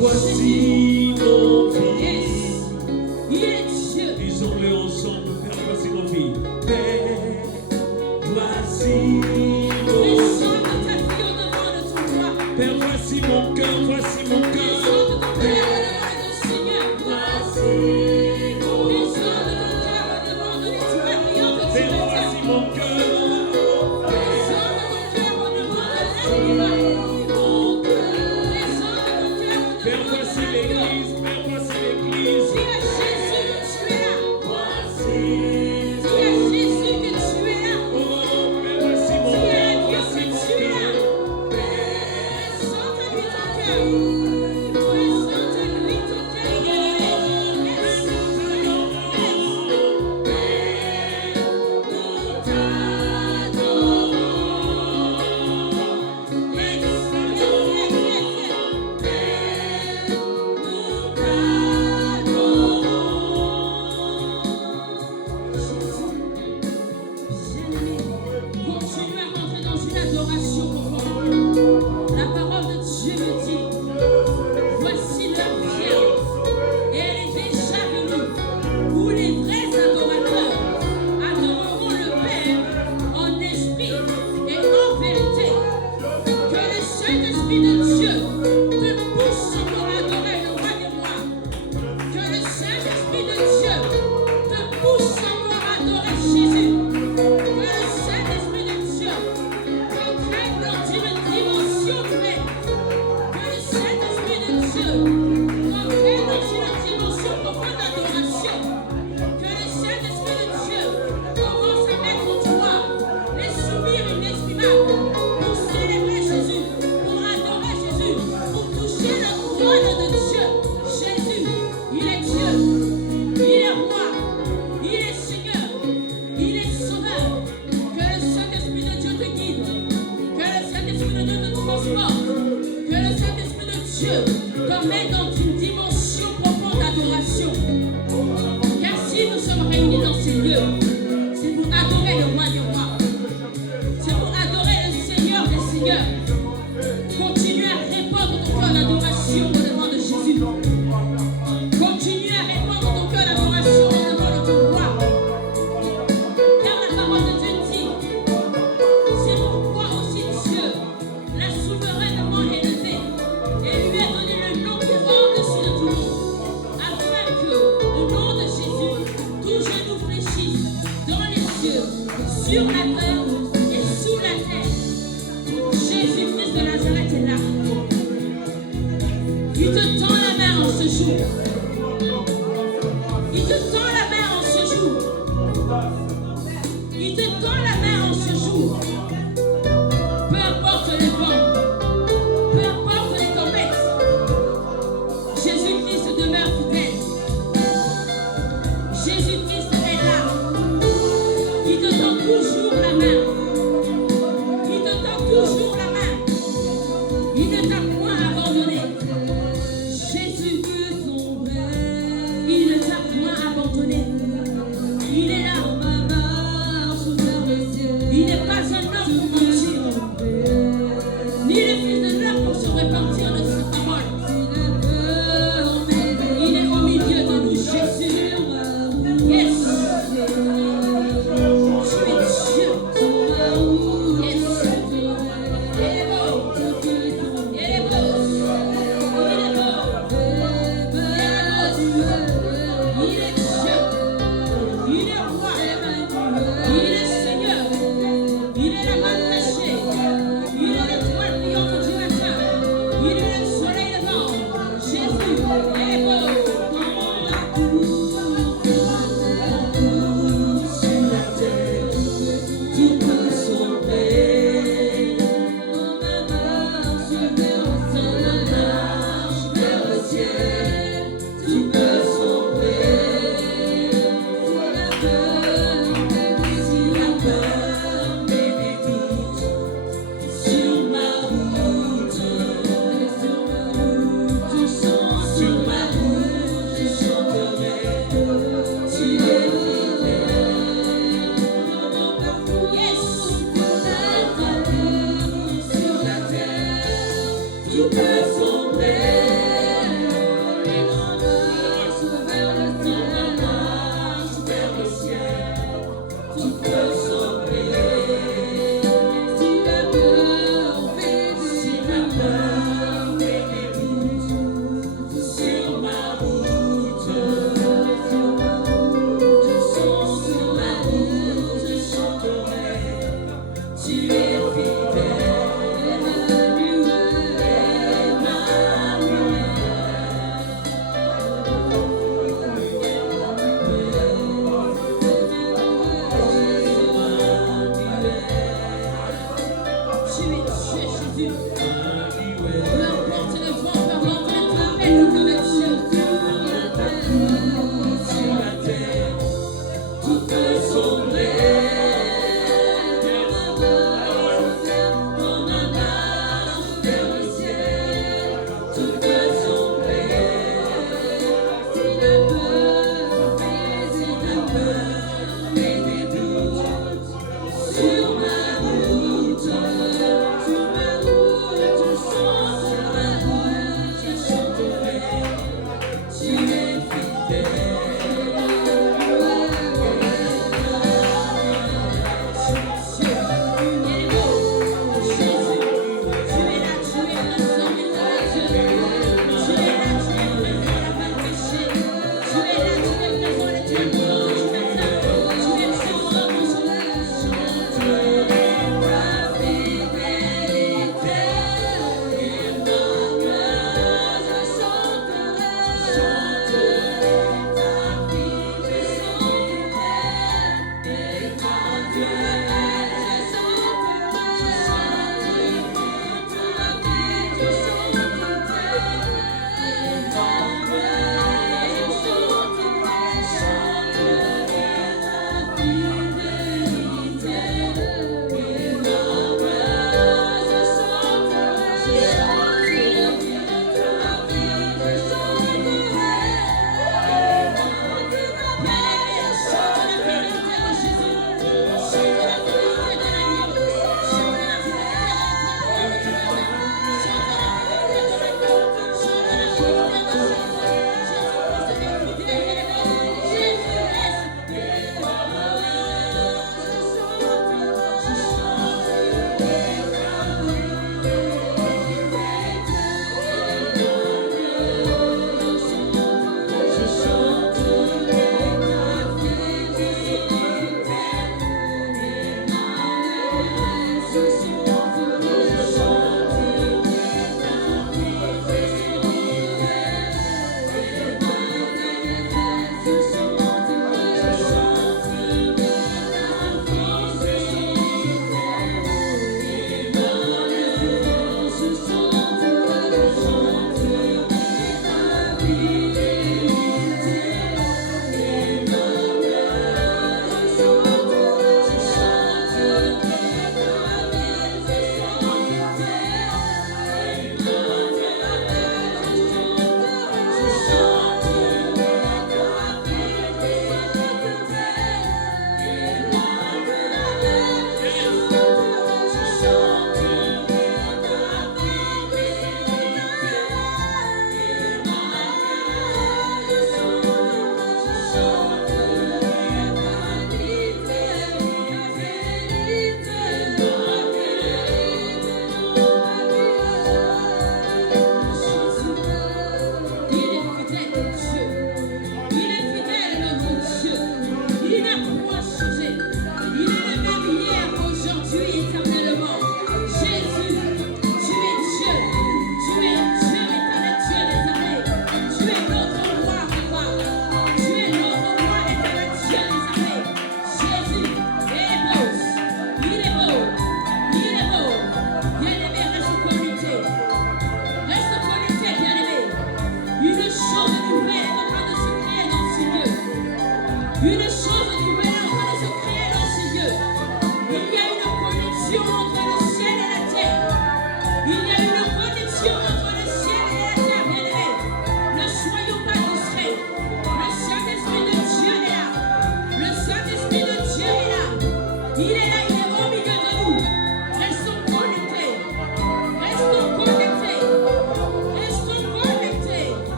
Voici nos vies. Il est Dieu. Disons-le ensemble, Père, voici nos vies. Père, voici nos vies. Descends de ta vie au devant de ton roi. Père, voici mon cœur, voici mon cœur. Descends de ton cœur au devant de ton Seigneur. Voici mon Descends de ton cœur au devant de l'étoile brillante de Père, ton voici matin. mon cœur. Descends de ton cœur au devant de l'animal. Descends de ton cœur au Père, devant de voici l'agneau. l'église. Père, voici l'église. Dis à Jésus que tu es là. Voici. Dis à Jésus que tu es là. Oh, Père, voici mon Dis à cœur. Dieu Voici que mon tu es là. cœur. Présente à lui ton cœur. Présente à lui ton cœur. Continue à rentrer dans une adoration profonde. La parole de Dieu me dit, voici l'heure vient, et elle est déjà venue, où les vrais adorateurs adoreront le Père en esprit et en vérité. Que le Saint-Esprit de Dieu te pousse encore à adorer le roi des rois. Que le Saint-Esprit de Dieu te pousse encore à adorer Jésus. Que le Saint-Esprit de Dieu t'entraîne dans une dimension nouvelle. Que le Saint-Esprit de Dieu t'entraîne dans une dimension profonde d'adoration. Que le Saint-Esprit de Dieu commence à mettre en toi les souvenirs inexprimables pour célébrer Jésus, pour adorer Jésus, pour toucher le trône de Dieu. Jésus, il est Dieu, il est roi, il est Seigneur, il est sauveur. Que le Saint-Esprit de Dieu te guide, que le Saint-Esprit de Dieu te transporte, que le Saint-Esprit de Dieu te mette dans une dimension profonde d'adoration. Car si nous sommes réunis dans ces lieux, c'est pour adorer le roi du roi. C'est pour adorer le Seigneur des Seigneurs. Continue à répandre ton cœur d'adoration au devant de Jésus. Continue à répandre ton cœur d'adoration au devant de ton roi. Car la parole de Dieu dit, c'est pourquoi aussi Dieu l'a souverainement élevé et lui a donné le nom qui est au-dessus de tout nom, afin que, au nom de Jésus, tout genou fléchisse dans les cieux, sur la terre et sous la terre. Jésus-Christ de Nazareth est là. Il te tend la main en ce jour. Il te tend la main en ce jour. Il te tend la main en ce jour. Peu importe les vents, peu importe les tempêtes, Jésus-Christ demeure fidèle. Jésus-Christ est là. Il te tend toujours la main. Il te tend toujours la main. Il ne t'a point abandonné. Jésus, il ne t'a point abandonné. Il est là. Il n'est pas un homme pour mentir, ni le fils de l'homme pour se repentir de sa parole. Il est au milieu de nous, Jésus. Yes. Tu es Dieu. Yes. Il est beau. Il est beau. Il est beau. Il est Dieu. Il est roi. Il est Seigneur. Il est la main cachée. Il est l'étoile brillante du matin. Il est le soleil levant. Jésus est beau. Sur la terre, tout peut sauver. On marche vers le ciel. Tout peut sauver. La peur, mes doutes. Sur ma route, sur ma route, je chanterai. Tu es fidèle. Yes. Sur la terre, tout peut sombrer.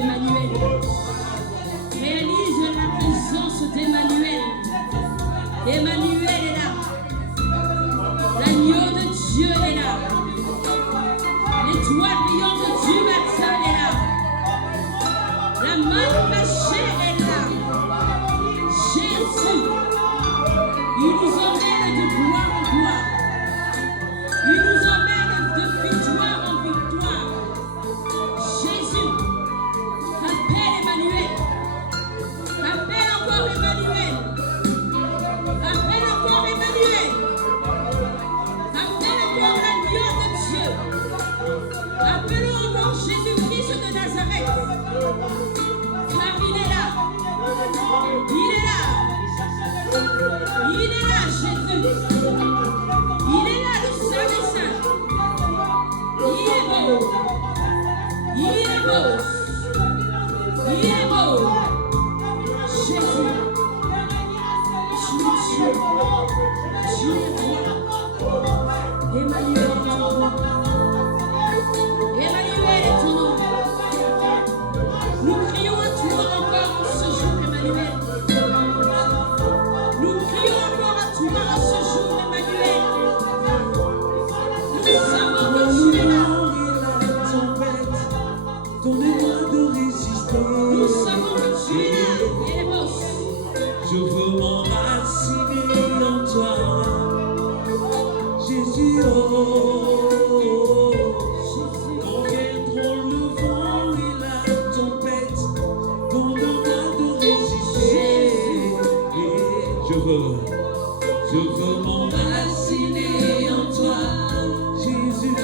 d'Emmanuel. Réalise la présence d'Emmanuel. Emmanuel est là. L'agneau de Dieu est là. L'étoile brillante du matin est là. La main cachée est là. Jésus, il nous emmène de gloire en gloire. Il nous emmène de victoire en victoire. Jésus, appelle Emmanuel. Appelle encore Emmanuel. Appelle encore Emmanuel. Appelle encore l'agneau de Dieu. Appelons encore Jésus-Christ de Nazareth. Car il est là. Il est là. Il est là, Jésus. Il est là, le Saint des Saints. Il est beau. Il est beau. Il est beau. Jésus. Tu es Dieu. Tu es roi. Emmanuel est ton nom. Emmanuel est ton nom. Nous crions à toi encore en ce jour, Emmanuel. Nous crions encore à toi en ce jour, Emmanuel. Nous savons que tu es là. Donnez-moi de résister. Nous savons que tu es là. Et les bosses. Je veux m'enraciner en toi, Jésus. Oh, quand viendront le vent et la tempête, donne-moi de résister. Je veux m'enraciner en toi, Jésus,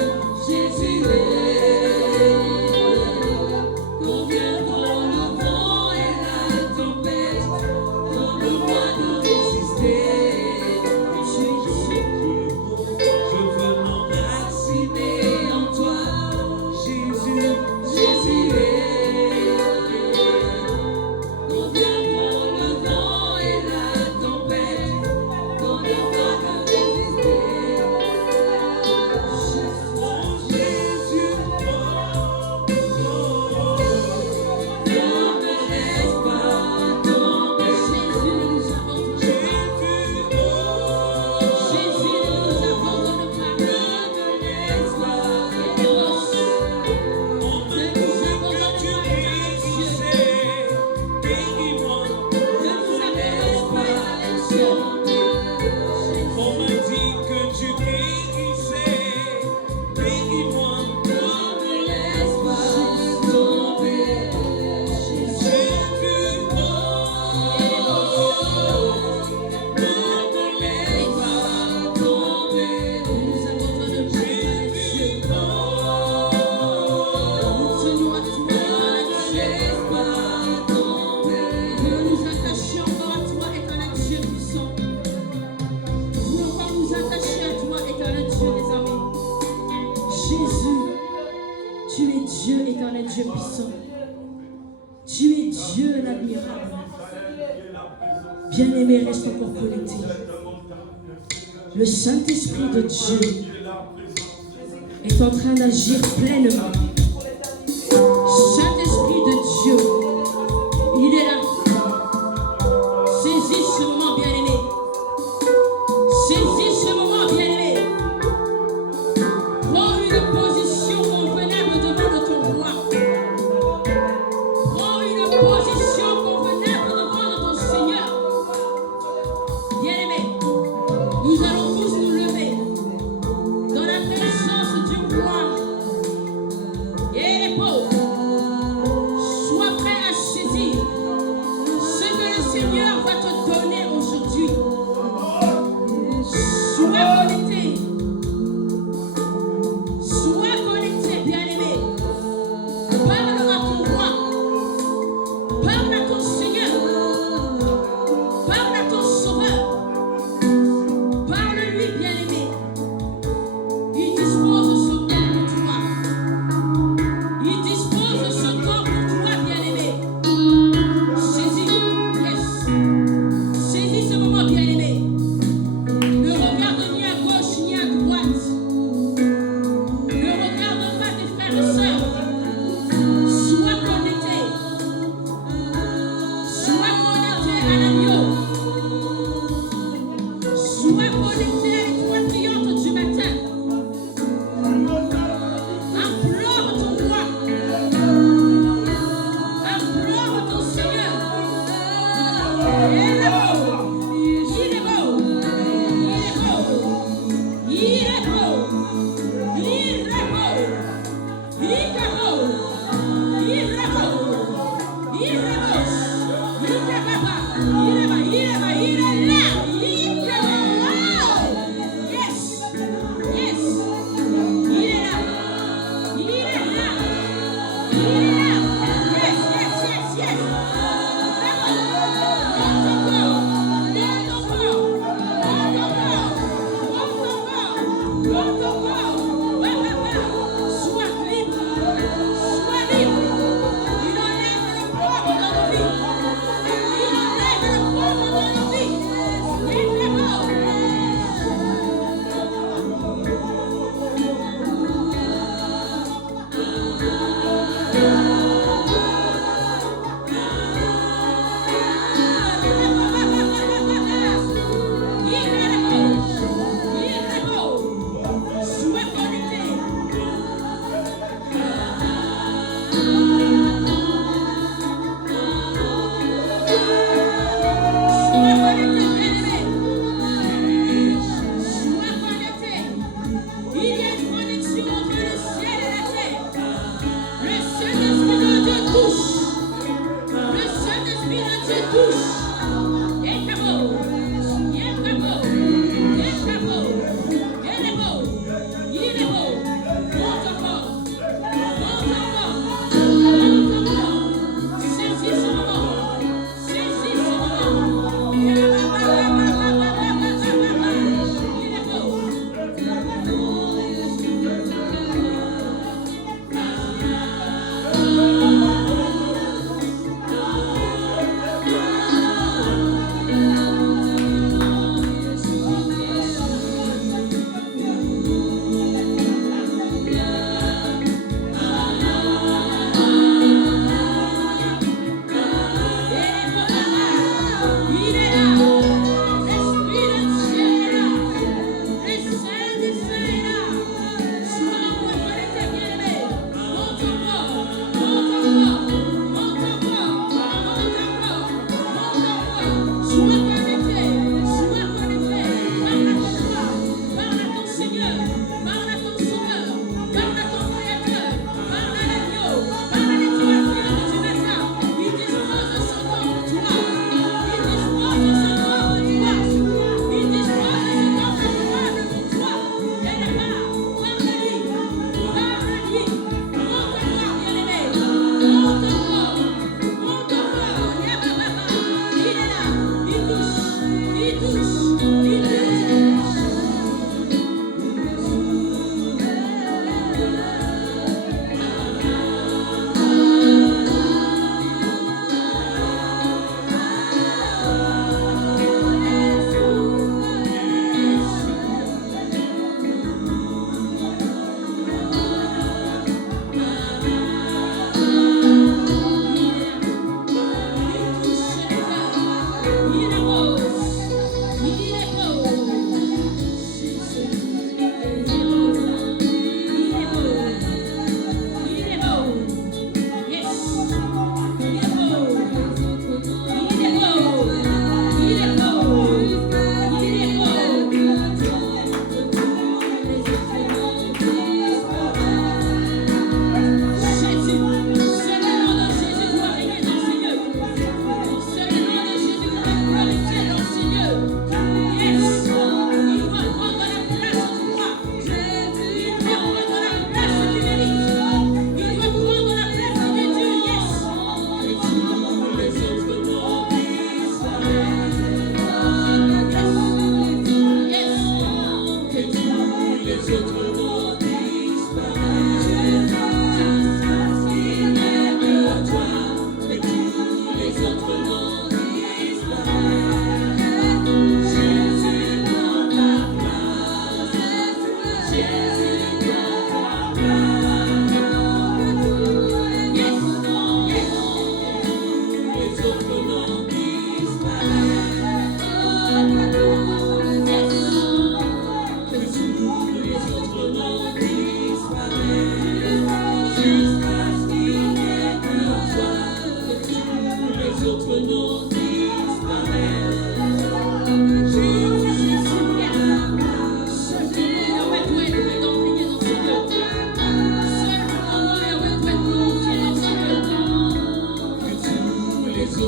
Jésus. Quand viendront le vent et la tempête, donne-moi de résister. Je veux m'enraciner en toi, Jésus, Jésus. Quand viendront le vent et la tempête, donne-moi de résister. Oh Jésus, oh, oh, oh. Ne me laisse pas tomber. Jésus, ne nous abandonne pas. Jésus, oh, Jésus, ne nous abandonne pas. ne me laisse pas. Et les bosses. On me dit que tu guérissais, guéris-moi. Ne nous abandonne pas, Dieu. On me dit que tu guérissais, guéris-moi. Ne me laisse pas tomber. Jésus, oh, ne me laisse pas tomber. Ne nous abandonne pas, Dieu. Jésus, oh, Nous tenons à toi, Dieu. laisse pas tomber. Nous nous attachons encore à toi, éternel Dieu puissant. Nous encore nous attacher à toi, éternel Dieu, mes amis. Jésus, tu es Dieu, éternel Dieu puissant. Tu es Dieu l'admirable. Bien-aimé, reste encore connecté. Le Saint-Esprit de Dieu est en train d'agir pleinement. Saint-Esprit de Dieu, il est là. Saisis ce moment, bien-aimé. Saisis ce moment, bien-aimé. Prends une position convenable devant de ton roi. Prends une position convenable devant de ton Seigneur. Bien-aimé, nous allons tous nous lever dans la présence du roi. Et les pauvres.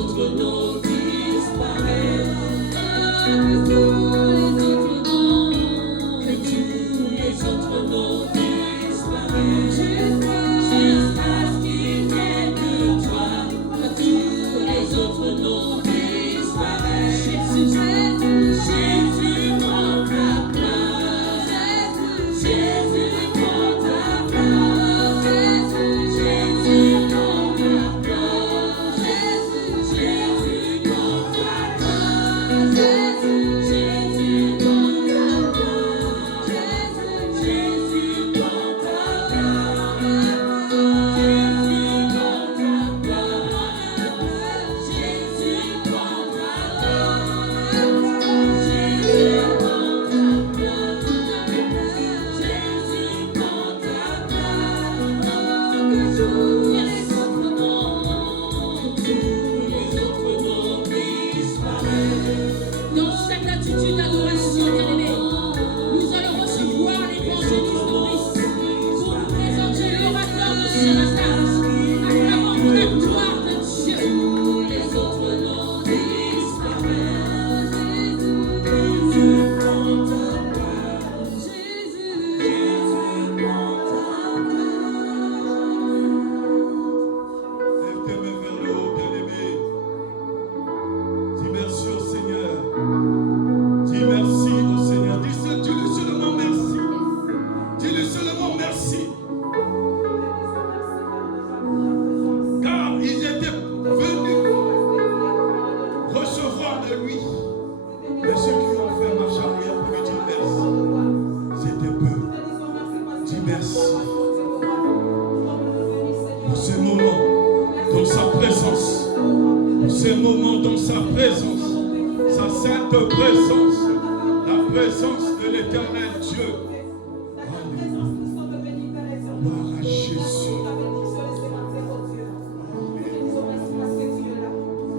autres noms disparaissent. Que tous les autres noms disparaissent. Jusqu'à ce qu'il n'y ait que toi. Que tous les autres noms disparaissent. Jésus prend ta place. Jésus prend ta place. Jésus prend ta place. Jésus prend ta place. Jésus prend ta place. Jésus prend ta place. Jésus prend ta place. Jésus prend ta Dans cette attitude d'adoration, bien-aimés, nous allons recevoir l'évangéliste Maurice pour nous présenter l'orateur de ce matin, acclamant pour la gloire de Dieu. Les autres noms disparaissent. Jésus prend ta place. Jésus prend ta place. Lève tes mains vers le haut, bien-aimé. Dis merci au Seigneur. Dis merci au Seigneur. Dis-lui seulement merci. Dis-lui seulement merci. Car ils étaient venus recevoir de lui. Mais ceux qui ont fait marche arrière pour lui dire merci, c'était peu. Dis merci pour ces moments dans sa présence. Ces moments dans sa présence, sa sainte présence, la présence de l'éternel Dieu. Alléluia. Gloire à Jésus.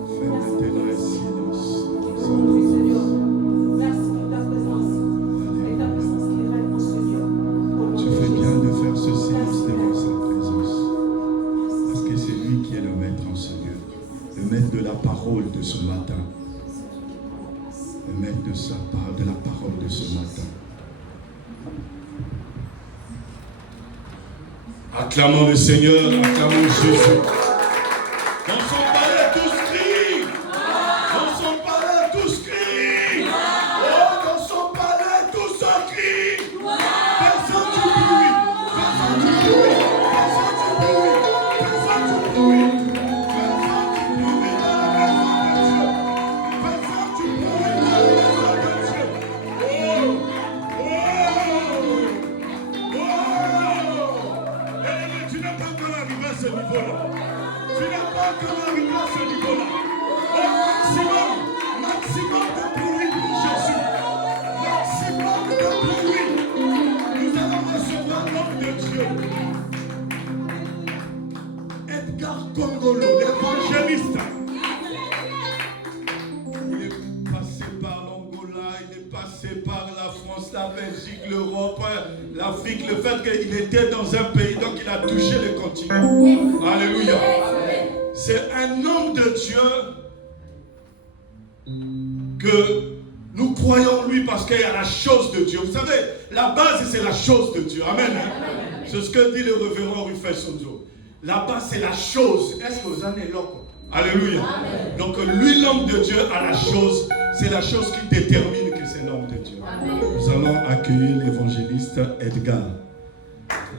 Fais maintenant un silence. Tu fais bien de faire ce silence devant sa présence. Parce que c'est lui qui est le maître en ce lieu. Le maître de la parole de ce matin. Le maître de la parole de ce matin. Acclamons le Seigneur, acclamons Jésus. Dans son palais, tous crient. Dans son palais, tous crient. Oh, dans son palais, tous crient. Personne du bruit. Personne du bruit. Personne du bruit. Personne du bruit. Maximum de bruit pour Jésus. Maximum de bruit. Nous allons recevoir l'homme de Dieu. Edgar Kongolo, l'évangéliste. Il est passé par l'Angola, il est passé par la France, la Belgique, l'Europe, l'Afrique. Le fait qu'il était dans un pays, donc il a touché le continent. Alléluia. C'est un homme de Dieu que nous croyons lui parce qu'il y a la chose de Dieu. Vous savez, la base c'est la chose de Dieu. Amen. Hein? C'est ce que dit le révérend Rufai Sonzo. La base c'est la chose. Est-ce que vous en êtes là? Alléluia. Amen. Donc lui, l'homme de Dieu, a la chose. C'est la chose qui détermine que c'est l'homme de Dieu. Amen. Nous allons accueillir l'évangéliste Edgar.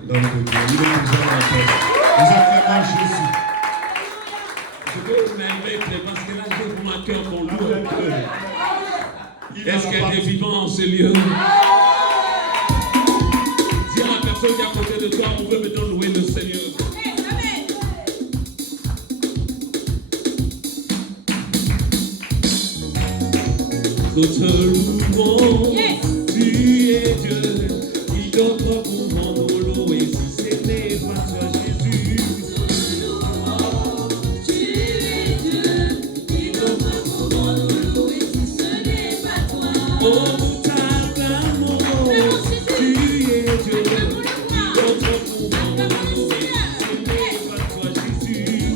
L'homme de Dieu. Il est toujours en paix. Nous acclamons Jésus. Je veux m'inviter parce que là, j'ai pour ma cœur qu'on loue un peu. Est-ce qu'elle est vivante en ce lieu? Dis à la personne qui est à côté de toi, on veut maintenant louer le Seigneur. Nous te louons, tu es Dieu, qui d'autre pouvons nous louer si ce n'est pas toi, Jésus. Oh, nous t'acclamons, tu es Dieu, qui d'autre pouvons nous louer si ce n'est pas toi, Jésus.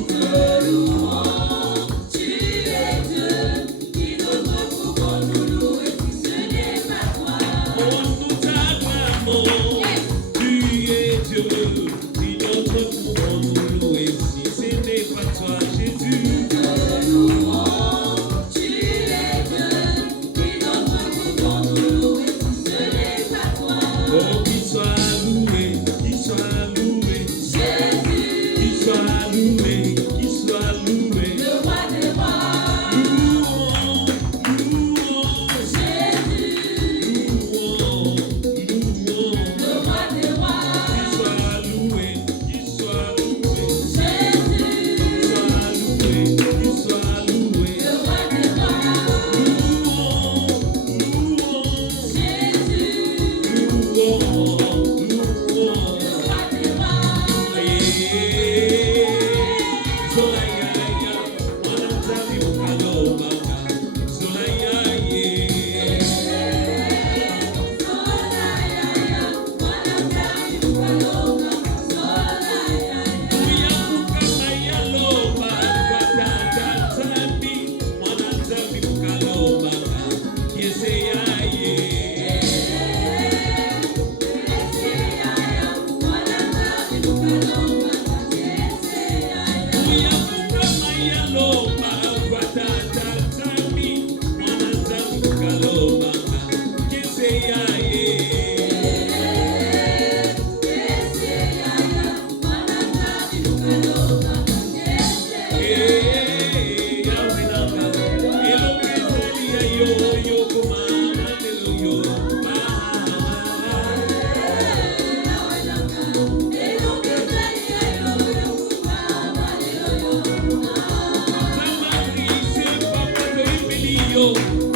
Take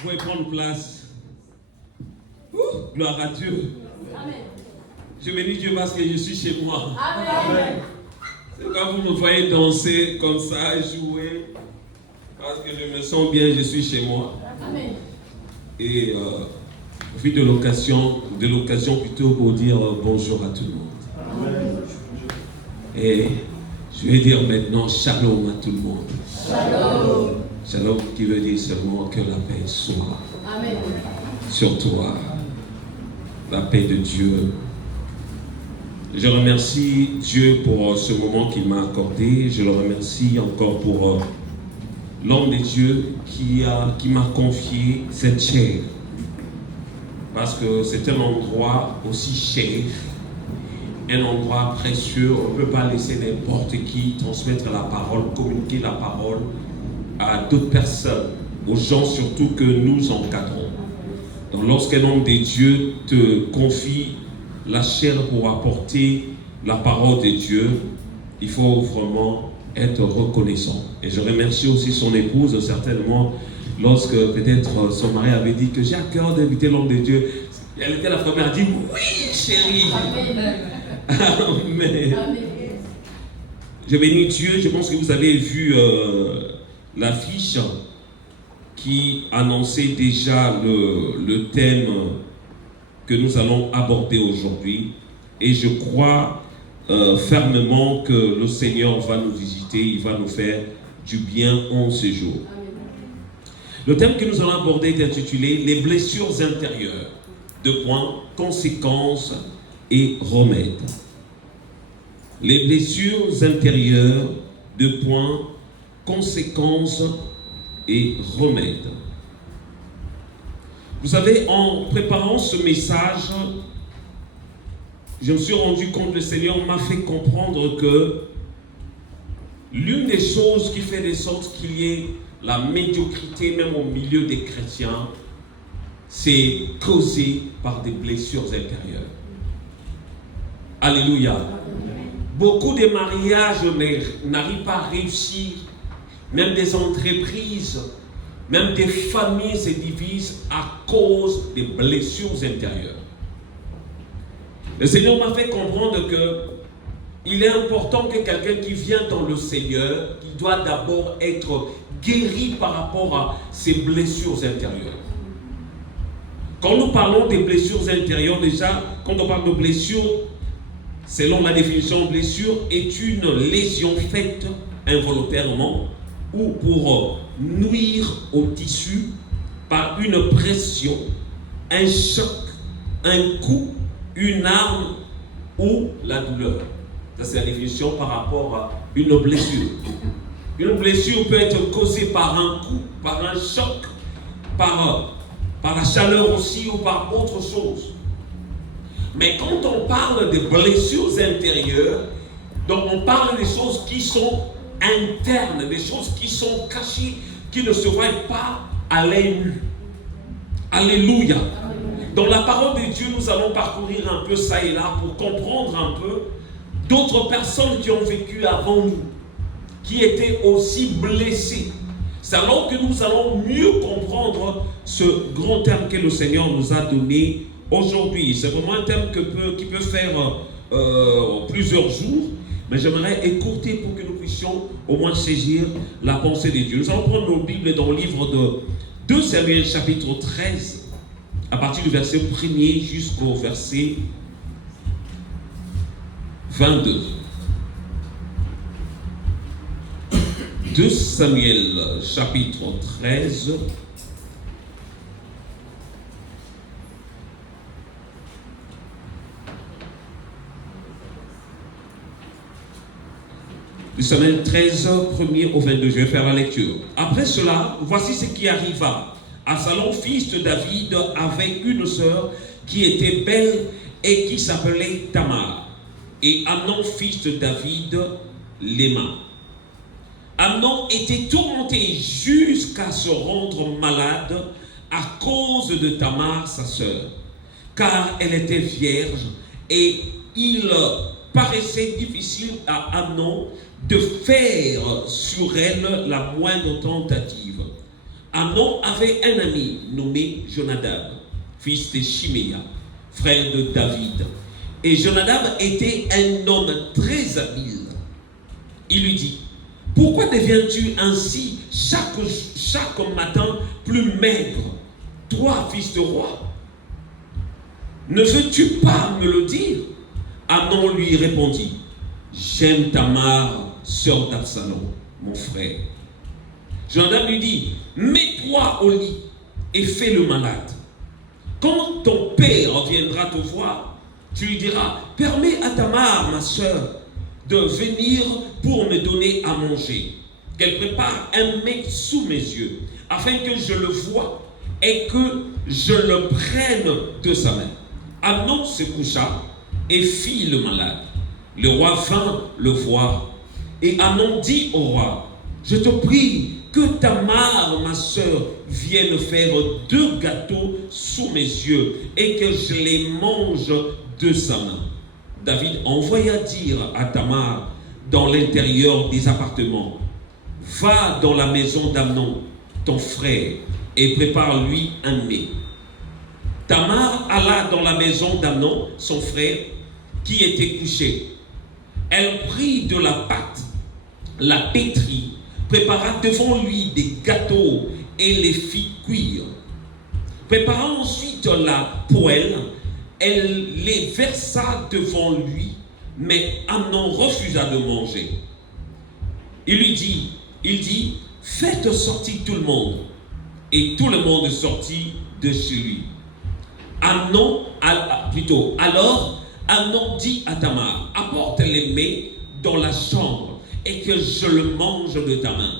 Vous pouvez prendre place. Gloire à Dieu. Amen. Je bénis Dieu parce que je suis chez moi. Amen. C'est quand vous me voyez danser comme ça, jouer, parce que je me sens bien, je suis chez moi. Amen. Et profite de l'occasion plutôt pour dire bonjour à tout le monde. Amen. Et je vais dire maintenant shalom à tout le monde. Shalom. Shalom qui veut dire seulement que la paix soit Amen. sur toi. La paix de Dieu. Je remercie Dieu pour ce moment qu'il m'a accordé. Je le remercie encore pour l'homme de Dieu qui m'a confié cette chair. Parce que c'est un endroit aussi cher, un endroit précieux. On ne peut pas laisser n'importe qui transmettre la parole, communiquer la parole à d'autres personnes, aux gens surtout que nous encadrons. Donc lorsqu'un homme de Dieu te confie la chair pour apporter la parole de Dieu, il faut vraiment être reconnaissant. Et je remercie aussi son épouse, certainement, lorsque peut-être son mari avait dit que j'ai à cœur d'inviter l'homme de Dieu. Elle était la première à dire oui, chérie. Amen. Amen. Amen. Je bénis Dieu. Je pense que vous avez vu l'affiche qui annonçait déjà le thème que nous allons aborder aujourd'hui. Et je crois fermement que le Seigneur va nous visiter, il va nous faire du bien en ce jour. Le thème que nous allons aborder est intitulé « Les blessures intérieures ». Deux points, conséquences et remèdes. Les blessures intérieures, deux points, conséquences et remèdes. Vous savez, en préparant ce message, je me suis rendu compte que le Seigneur m'a fait comprendre que l'une des choses qui fait de sorte qu'il y ait la médiocrité même au milieu des chrétiens, c'est causé par des blessures intérieures. Alléluia. Beaucoup de mariages n'arrivent pas à réussir, même des entreprises, même des familles se divisent à cause des blessures intérieures. Le Seigneur m'a fait comprendre que il est important que quelqu'un qui vient dans le Seigneur, il doit d'abord être guéri par rapport à ses blessures intérieures. Quand nous parlons des blessures intérieures, déjà, quand on parle de blessures, selon la définition, blessure est une lésion faite involontairement ou pour nuire au tissu par une pression, un choc, un coup, une arme ou la douleur. Ça, c'est la définition par rapport à une blessure. Une blessure peut être causée par un coup, par un choc, par la chaleur aussi ou par autre chose. Mais quand on parle de blessures intérieures, donc on parle des choses qui sont internes, des choses qui sont cachées, qui ne se voient pas à l'œil nu. Alléluia. Dans la parole de Dieu, nous allons parcourir un peu ça et là pour comprendre un peu d'autres personnes qui ont vécu avant nous, qui étaient aussi blessées. C'est alors que nous allons mieux comprendre ce grand terme que le Seigneur nous a donné aujourd'hui. C'est vraiment un terme qui peut faire plusieurs jours, mais j'aimerais écourter pour que nous puissions au moins saisir la pensée de Dieu. Nous allons prendre nos Bibles dans le livre de 2 Samuel chapitre 13, à partir du verset 1er jusqu'au verset 22. 2 Samuel chapitre 13. Samuel 13, 1er au 22, je vais faire la lecture. Après cela, voici ce qui arriva. Absalom, fils de David, avait une sœur qui était belle et qui s'appelait Tamar. Et Amnon, fils de David, l'aima. Amnon était tourmenté jusqu'à se rendre malade à cause de Tamar, sa sœur, car elle était vierge et il paraissait difficile à Amnon de faire sur elle la moindre tentative. Amnon avait un ami nommé Jonadab, fils de Shiméa, frère de David. Et Jonadab était un homme très habile. Il lui dit, pourquoi deviens-tu ainsi chaque matin plus maigre, toi, fils de roi? Ne veux-tu pas me le dire? Amnon lui répondit, j'aime Tamar, sœur d'Absalom, mon frère. Jonadab lui dit, mets-toi au lit et fais le malade. Quand ton père viendra te voir, tu lui diras, permets à Tamar, ma sœur, de venir pour me donner à manger. Qu'elle prépare un mets sous mes yeux, afin que je le voie et que je le prenne de sa main. Amnon se coucha et fit le malade. Le roi vint le voir. Et Amnon dit au roi, je te prie que Tamar, ma sœur, vienne faire 2 gâteaux sous mes yeux et que je les mange de sa main. David envoya dire à Tamar dans l'intérieur des appartements, va dans la maison d'Amnon, ton frère, et prépare-lui un mets. Tamar alla dans la maison d'Amnon, son frère, qui était couché. Elle prit de la pâte, la pétrit, prépara devant lui des gâteaux et les fit cuire. Préparant ensuite la poêle, elle les versa devant lui, mais Amnon refusa de manger. Il dit, faites sortir tout le monde. Et tout le monde sortit de chez lui. Alors Amnon dit à Tamar, apporte les mets dans la chambre et que je le mange de ta main.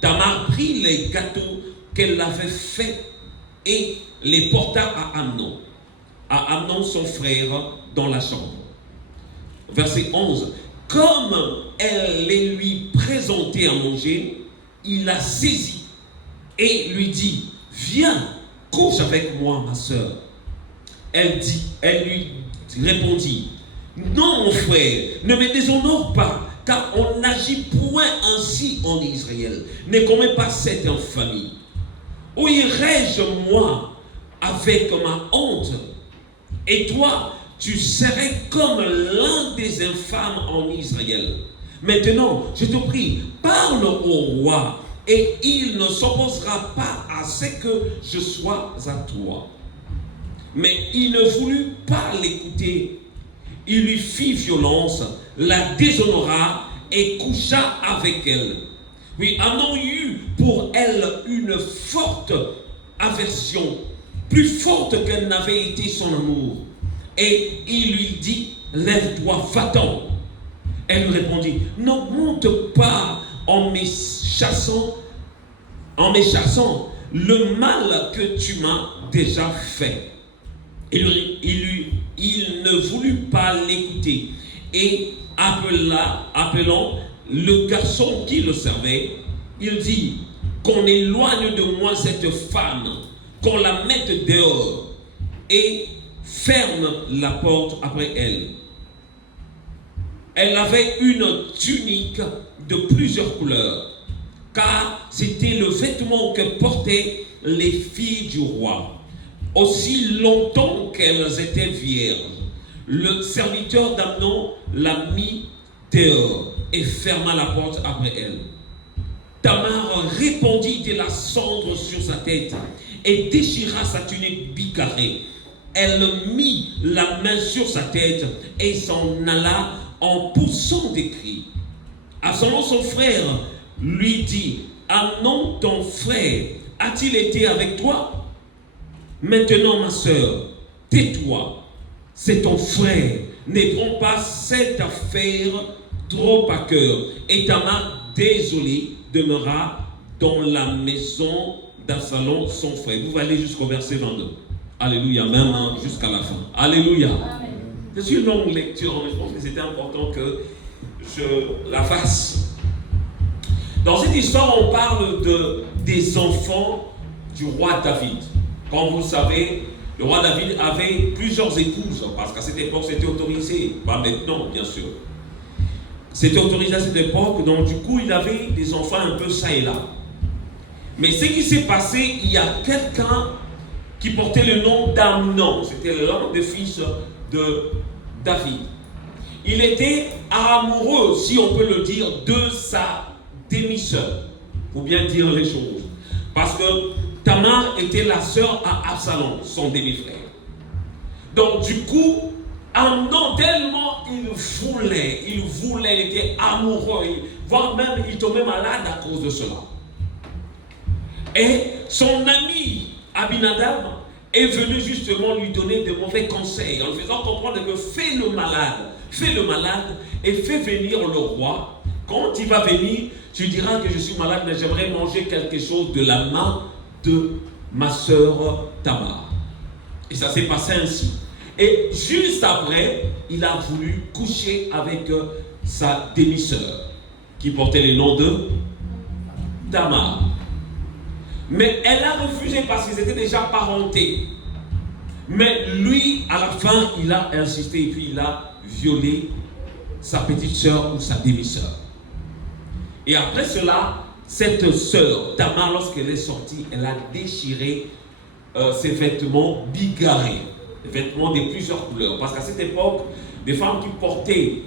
Tamar prit les gâteaux qu'elle avait faits et les porta à Amnon son frère dans la chambre. Verset 11. Comme elle les lui présentait à manger, il la saisit et lui dit, viens, couche avec moi, ma sœur. Elle lui répondit, non mon frère, ne me déshonore pas, car on n'agit point ainsi en Israël. Ne commets pas cette infamie. Où irai-je moi avec ma honte? Et toi, tu serais comme l'un des infâmes en Israël. Maintenant, je te prie, parle au roi, et il ne s'opposera pas à ce que je sois à toi. Mais il ne voulut pas l'écouter. Il lui fit violence, la déshonora et coucha avec elle. Oui, Amnon eut pour elle une forte aversion, plus forte qu'elle n'avait été son amour. Et il lui dit, lève-toi, va-t'en. Elle lui répondit, n'augmente pas en me chassant le mal que tu m'as déjà fait. Il ne voulut pas l'écouter et appelant le garçon qui le servait, il dit, qu'on éloigne de moi cette femme, qu'on la mette dehors et ferme la porte après elle. Elle avait une tunique de plusieurs couleurs, car c'était le vêtement que portaient les filles du roi. Aussi longtemps qu'elles étaient vierges, le serviteur d'Amnon la mit dehors et ferma la porte après elle. Tamar répandit de la cendre sur sa tête et déchira sa tunique bigarrée. Elle mit la main sur sa tête et s'en alla en poussant des cris. Absalom, son frère, lui dit, Amnon, ton frère, a-t-il été avec toi? Maintenant, ma sœur, tais-toi, c'est ton frère. Ne prends pas cette affaire trop à cœur. Et Tamar, désolée, demeura dans la maison d'Absalom, son frère. Vous allez jusqu'au verset 22. Alléluia, même jusqu'à la fin. Alléluia. C'est une longue lecture, mais je pense que c'était important que je la fasse. Dans cette histoire, on parle des enfants du roi David. Comme vous le savez, le roi David avait plusieurs épouses, parce qu'à cette époque, c'était autorisé. Pas maintenant, bien sûr. C'était autorisé à cette époque, donc du coup, il avait des enfants un peu ça et là. Mais ce qui s'est passé, il y a quelqu'un qui portait le nom d'Amnon. C'était l'un des fils de David. Il était amoureux, si on peut le dire, de sa demi-sœur. Pour bien dire les choses. Parce que Tamar était la sœur à Absalom, son demi-frère. Donc du coup, Amnon, tellement il voulait, il était amoureux, voire même il tombait malade à cause de cela. Et son ami Abinadab est venu justement lui donner de mauvais conseils en lui faisant comprendre que fais le malade et fais venir le roi. Quand il va venir, tu diras que je suis malade, mais j'aimerais manger quelque chose de la main de ma sœur Tamar. Et ça s'est passé ainsi. Et juste après, il a voulu coucher avec sa demi-sœur, qui portait le nom de Tamar. Mais elle a refusé parce qu'ils étaient déjà parentés. Mais lui, à la fin, il a insisté et puis il a violé sa petite sœur ou sa demi-sœur. Et après cela, cette sœur, Tamar, lorsqu'elle est sortie, elle a déchiré ses vêtements bigarrés, des vêtements de plusieurs couleurs. Parce qu'à cette époque, des femmes qui portaient,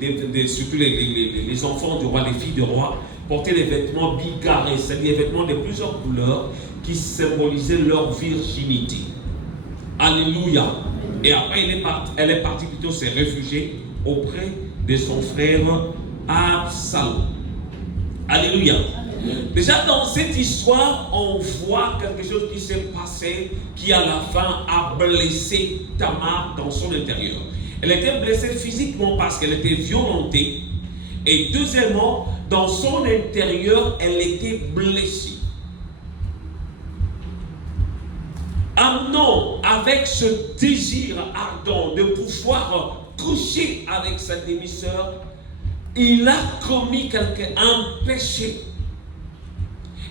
surtout les enfants du roi, les filles du roi, portaient des vêtements bigarrés, c'est-à-dire des vêtements de plusieurs couleurs qui symbolisaient leur virginité. Alléluia. Et après, elle est partie plutôt se réfugier auprès de son frère Absalom. Alléluia. Déjà dans cette histoire, on voit quelque chose qui s'est passé qui à la fin a blessé Tamar dans son intérieur. Elle était blessée physiquement parce qu'elle était violentée. Et deuxièmement, dans son intérieur, elle était blessée. Amnon, avec ce désir ardent de pouvoir coucher avec sa demi-sœur, il a commis un péché.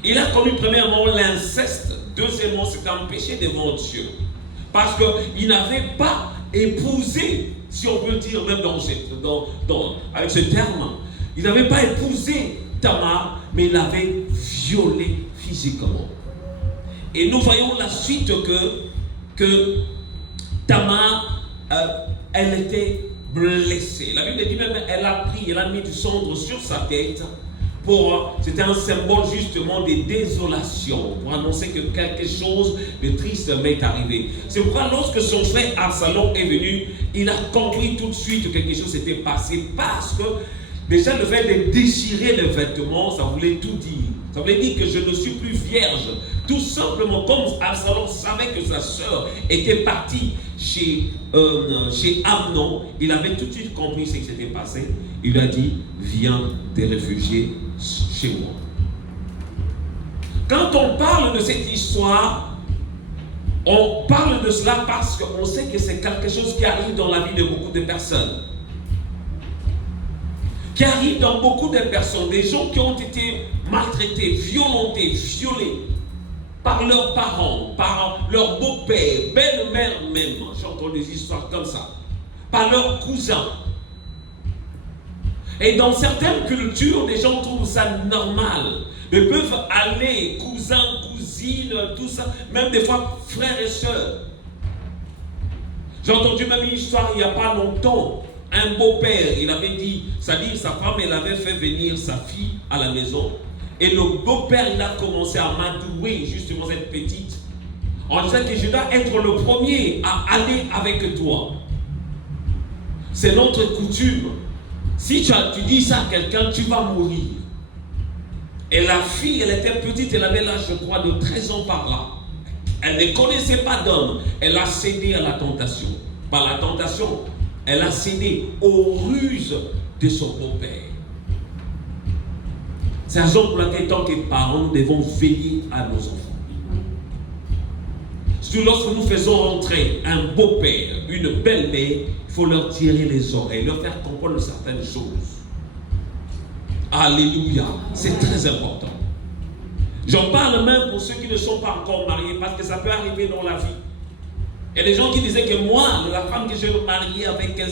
Il a commis premièrement l'inceste, deuxièmement c'est un péché devant Dieu. Parce qu'il n'avait pas épousé, si on peut dire même avec ce terme, il n'avait pas épousé Tamar, mais il l'avait violée physiquement. Et nous voyons la suite que Tamar, elle était blessée. La Bible dit même, elle a mis du cendre sur sa tête. C'était un symbole justement de désolation, pour annoncer que quelque chose de triste m'est arrivé. C'est pourquoi lorsque son frère Absalom est venu, il a compris tout de suite que quelque chose s'était passé, parce que déjà le fait de déchirer les vêtements, ça voulait tout dire. Ça voulait dire que je ne suis plus vierge. Tout simplement, comme Absalom savait que sa sœur était partie chez Amnon, il avait tout de suite compris ce qui s'était passé. Il lui a dit, viens te réfugier chez moi. Quand on parle de cette histoire, on parle de cela parce qu'on sait que c'est quelque chose qui arrive dans la vie de beaucoup de personnes. Qui arrive dans beaucoup de personnes, des gens qui ont été maltraités, violentés, violés par leurs parents, par leur beau-père, belle-mère même, j'entends des histoires comme ça, par leurs cousins. Et dans certaines cultures, les gens trouvent ça normal. Ils peuvent aller, cousins, cousines, tout ça, même des fois frères et sœurs. J'ai entendu même une histoire il n'y a pas longtemps. Un beau-père, il avait dit, c'est-à-dire sa femme, elle avait fait venir sa fille à la maison. Et le beau-père, il a commencé à m'adouer justement cette petite, en disant que je dois être le premier à aller avec toi. C'est notre coutume. Si tu dis ça à quelqu'un, tu vas mourir. Et la fille, elle était petite, elle avait l'âge, je crois, de 13 ans par là. Elle ne connaissait pas d'homme. Elle a cédé à la tentation. Par la tentation, elle a cédé aux ruses de son beau-père. C'est la raison pour laquelle, tant que parents, nous devons veiller à nos enfants. Surtout lorsque nous faisons rentrer un beau-père, une belle-mère, il faut leur tirer les oreilles, leur faire comprendre certaines choses. Alléluia, c'est très important. J'en parle même pour ceux qui ne sont pas encore mariés, parce que ça peut arriver dans la vie. Il y a des gens qui disaient que moi, la femme que je vais marier avec que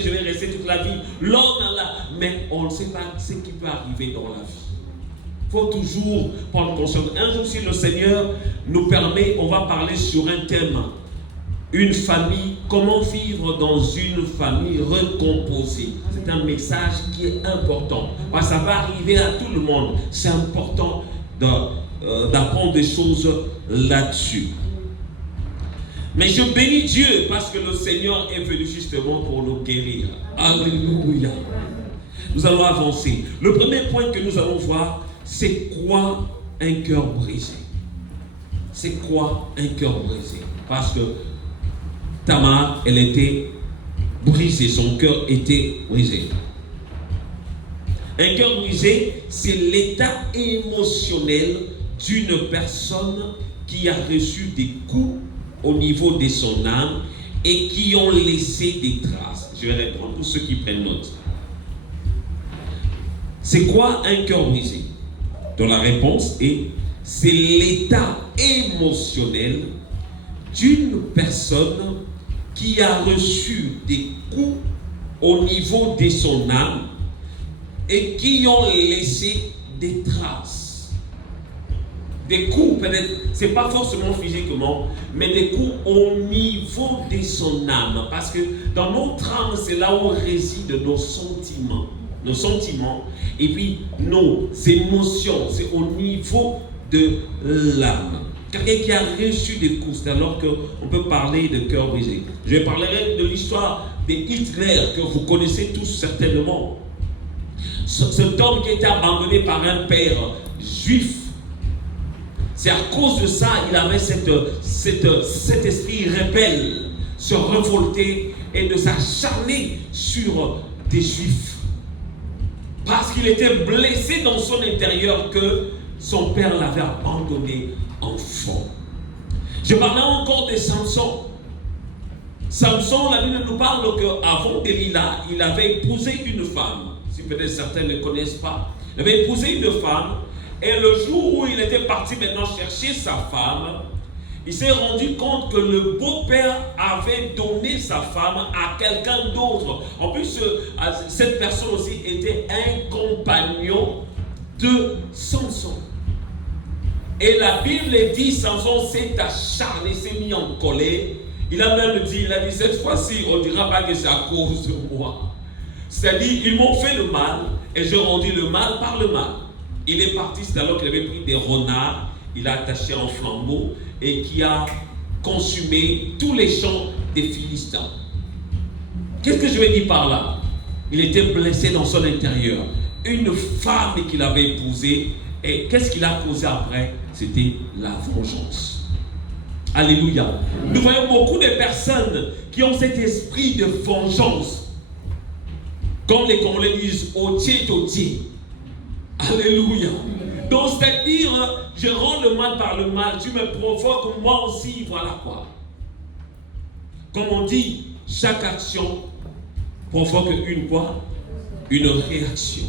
je vais rester toute la vie, l'homme là, mais on ne sait pas ce qui peut arriver dans la vie. Il faut toujours prendre conscience. Un jour, si le Seigneur nous permet, on va parler sur un thème. Une famille, comment vivre dans une famille recomposée. C'est un message qui est important. Parce que ça va arriver à tout le monde. C'est important d'apprendre des choses là-dessus. Mais je bénis Dieu parce que le Seigneur est venu justement pour nous guérir. Alléluia. Nous allons avancer. Le premier point que nous allons voir, c'est quoi un cœur brisé? C'est quoi un cœur brisé? Parce que Tamar, elle était brisée, son cœur était brisé. Un cœur brisé, c'est l'état émotionnel d'une personne qui a reçu des coups au niveau de son âme et qui ont laissé des traces. Je vais répondre pour ceux qui prennent note. C'est quoi un cœur brisé? Donc la réponse est, c'est l'état émotionnel d'une personne qui a reçu des coups au niveau de son âme et qui ont laissé des traces. Des coups, peut-être, c'est pas forcément physiquement, mais des coups au niveau de son âme. Parce que dans notre âme, c'est là où résident nos sentiments. Nos sentiments et puis nos émotions, c'est au niveau de l'âme. Quelqu'un qui a reçu des coups, c'est alors qu'on peut parler de cœur brisé. Je parlerai de l'histoire de Hitler, que vous connaissez tous certainement. Cet homme qui a été abandonné par un père juif. C'est à cause de ça qu'il avait cet esprit rebelle, se révolter et de s'acharner sur des juifs. Parce qu'il était blessé dans son intérieur que son père l'avait abandonné enfant. Je parlais encore de Samson. Samson, la Bible nous parle qu'avant Delilah, il avait épousé une femme. Si peut-être certains ne connaissent pas. Il avait épousé une femme. Et le jour où il était parti maintenant chercher sa femme, il s'est rendu compte que le beau-père avait donné sa femme à quelqu'un d'autre. En plus, cette personne aussi était un compagnon de Samson. Et la Bible dit, Samson s'est acharné, s'est mis en colère. Il a même dit, cette fois-ci, on ne dira pas que c'est à cause de moi. C'est-à-dire, ils m'ont fait le mal et j'ai rendu le mal par le mal. Il est parti, c'est alors qu'il avait pris des renards, il a attaché un flambeau et qui a consumé tous les champs des Philistins. Qu'est-ce que je vais dire par là? Il était blessé dans son intérieur. Une femme qu'il avait épousée, et qu'est-ce qu'il a causé après? C'était la vengeance. Alléluia. Nous voyons beaucoup de personnes qui ont cet esprit de vengeance. Comme les Congolais disent, otié. Alléluia. Donc, c'est-à-dire, je rends le mal par le mal, tu me provoques, moi aussi, voilà quoi. Comme on dit, chaque action provoque une quoi? Une réaction.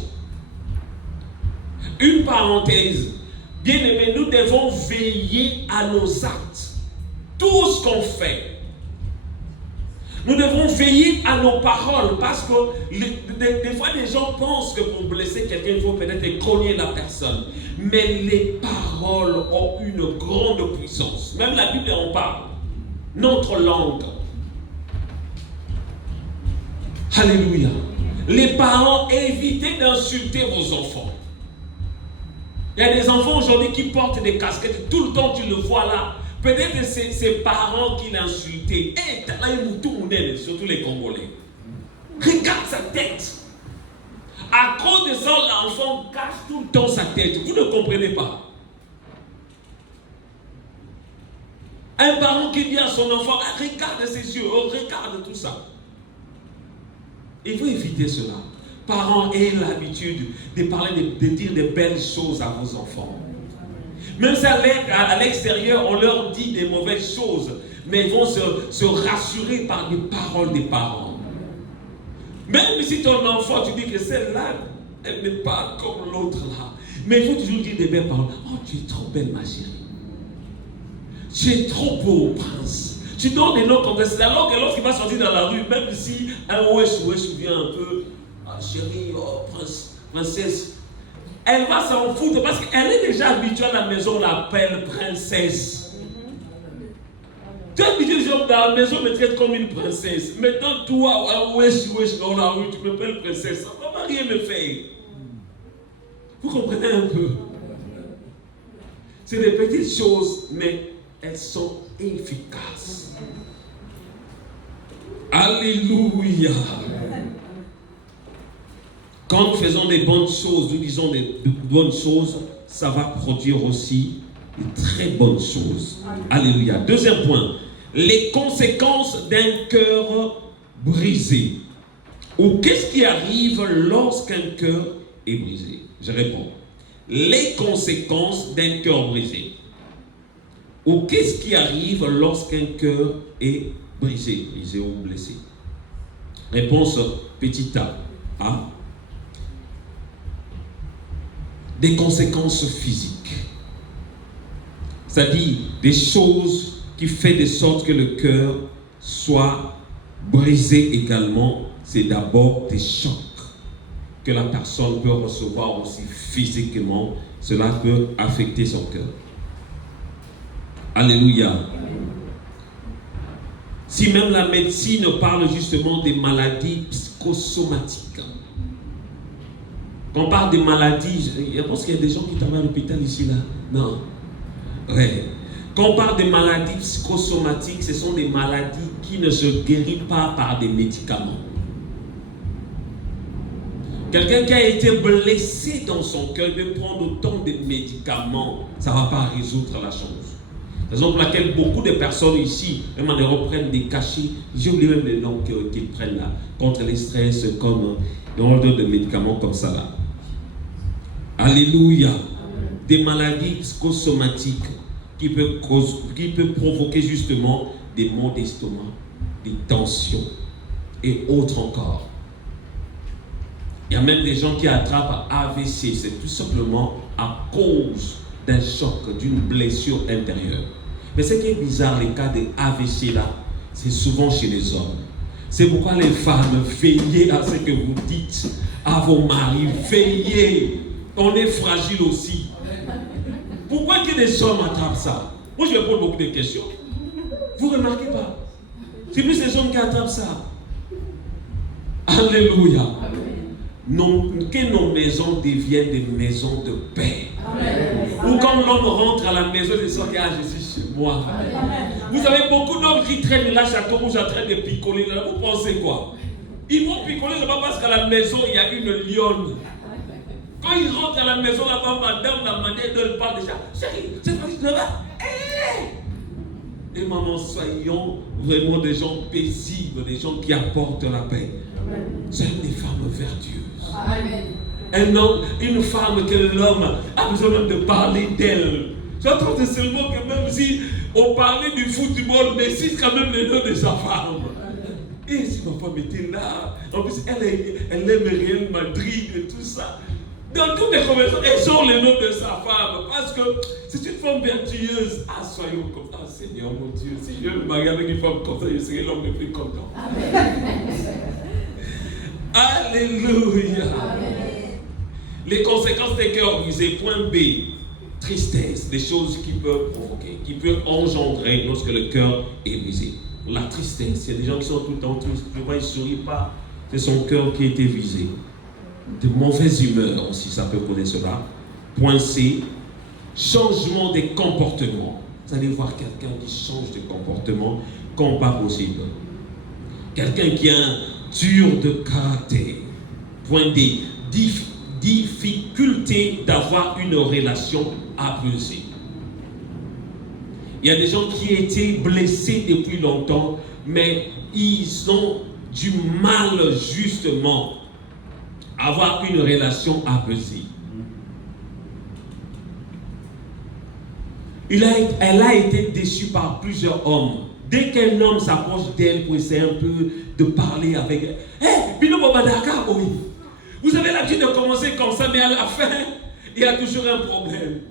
Une parenthèse. Bien aimé, nous devons veiller à nos actes. Tout ce qu'on fait. Nous devons veiller à nos paroles parce que des fois les gens pensent que pour blesser quelqu'un, il faut peut-être cogner la personne. Mais les paroles ont une grande puissance. Même la Bible en parle. Notre langue. Alléluia. Les parents, évitez d'insulter vos enfants. Il y a des enfants aujourd'hui qui portent des casquettes. Tout le temps tu le vois là. Peut-être c'est ses parents qui l'ont insulté. Surtout les Congolais. Regarde sa tête. À cause de ça, l'enfant cache tout le temps sa tête. Vous ne comprenez pas. Un parent qui dit à son enfant, regarde ses yeux, regarde tout ça. Il faut éviter cela. Parents, ayez l'habitude de parler, de dire de belles choses à vos enfants. Même si à l'extérieur, on leur dit des mauvaises choses, mais ils vont se rassurer par des paroles des parents. Même si ton enfant, tu dis que celle-là, elle n'est pas comme l'autre là. Mais il faut toujours dire des belles paroles. Oh, tu es trop belle, ma chérie. Tu es trop beau, prince. Tu donnes des noms comme ça. Alors que lorsqu'il va sortir dans la rue, même si un wesh vient un peu, ah, chérie, oh, princesse, elle va s'en foutre parce qu'elle est déjà habituée à la maison, on l'appelle princesse. Tu es habitué dans la maison, on me traite comme une princesse. Maintenant, toi, wesh, dans la rue, tu m'appelles princesse. Ça ne va rien me faire. Vous comprenez un peu? C'est des petites choses, mais elles sont efficaces. Alléluia. Quand nous faisons des bonnes choses, nous disons des bonnes choses, ça va produire aussi de très bonnes choses. Alléluia. Deuxième point, les conséquences d'un cœur brisé. Ou qu'est-ce qui arrive lorsqu'un cœur est brisé? Je réponds. Les conséquences d'un cœur brisé. Ou qu'est-ce qui arrive lorsqu'un cœur est brisé ou blessé? Réponse petit A. Des conséquences physiques. C'est-à-dire des choses qui font de sorte que le cœur soit brisé également. C'est d'abord des chocs que la personne peut recevoir aussi physiquement. Cela peut affecter son cœur. Alléluia. Si même la médecine parle justement des maladies psychosomatiques. Quand on parle des maladies, je pense qu'il y a des gens qui travaillent à l'hôpital ici, là. Non. Ouais. Quand on parle des maladies psychosomatiques, ce sont des maladies qui ne se guérissent pas par des médicaments. Quelqu'un qui a été blessé dans son cœur peut prendre autant de médicaments, ça ne va pas résoudre la chose. Raison pour laquelle beaucoup de personnes ici, même en Europe, prennent des cachets. J'ai oublié même les noms qu'ils prennent là, contre les stress, comme dans de médicaments comme ça là. Alléluia. Des maladies psychosomatiques qui peuvent provoquer justement des maux d'estomac, des tensions et autres encore. Il y a même des gens qui attrapent AVC, c'est tout simplement à cause d'un choc, d'une blessure intérieure. Mais ce qui est bizarre, les cas de AVC là, c'est souvent chez les hommes. C'est pourquoi les femmes, veillez à ce que vous dites à vos maris, veillez. On est fragile aussi. Pourquoi que les hommes attrapent ça? Moi je me pose beaucoup de questions. Vous ne remarquez pas? C'est plus les hommes qui attrapent ça. Alléluia. Que nos maisons deviennent des maisons de paix. Amen. Ou quand l'homme rentre à la maison, il se dit, ah, je suis chez moi. Amen. Vous avez beaucoup d'hommes qui traînent là, Château Rouge, en train de picoler. Là. Vous pensez quoi? Ils vont picoler là-bas parce qu'à la maison, il y a une lionne. Quand ils rentrent à la maison, là-bas, madame, la manière dont elle parle déjà, chérie, c'est pas que là-bas. Et maman, soyons vraiment des gens paisibles, des gens qui apportent la paix. C'est des femmes vertueuses. Amen. Un homme, une femme que l'homme a besoin même de parler d'elle. J'entends seulement que même si on parlait du football, mais c'est quand même le nom de sa femme. Et si ma femme était là, en plus elle aime Real Madrid et tout ça. Dans toutes les conversations, elles sont le nom de sa femme parce que c'est une femme vertueuse. Ah, soyons comme ça, Seigneur mon Dieu. Si je me marie avec une femme comme ça, je serai l'homme le plus content. Alléluia. Amen. Les conséquences des cœurs brisés. Point B. Tristesse. Des choses qui peuvent provoquer, qui peuvent engendrer lorsque le cœur est brisé. La tristesse. Il y a des gens qui sont tout le temps tristes. Je vois, ils ne sourient pas. C'est son cœur qui a été visé. De mauvaise humeur aussi, ça peut causer cela. Point C. Changement des comportements. Vous allez voir quelqu'un qui change de comportement quand pas possible. Quelqu'un qui a un dur de caractère. Point D. Difficulté d'avoir une relation apaisée. Il y a des gens qui étaient blessés depuis longtemps, mais ils ont du mal justement à avoir une relation apaisée. Elle a été déçue par plusieurs hommes. Dès qu'un homme s'approche d'elle pour essayer un peu de parler avec elle, vous avez l'habitude de commencer comme ça, mais à la fin, il y a toujours un problème.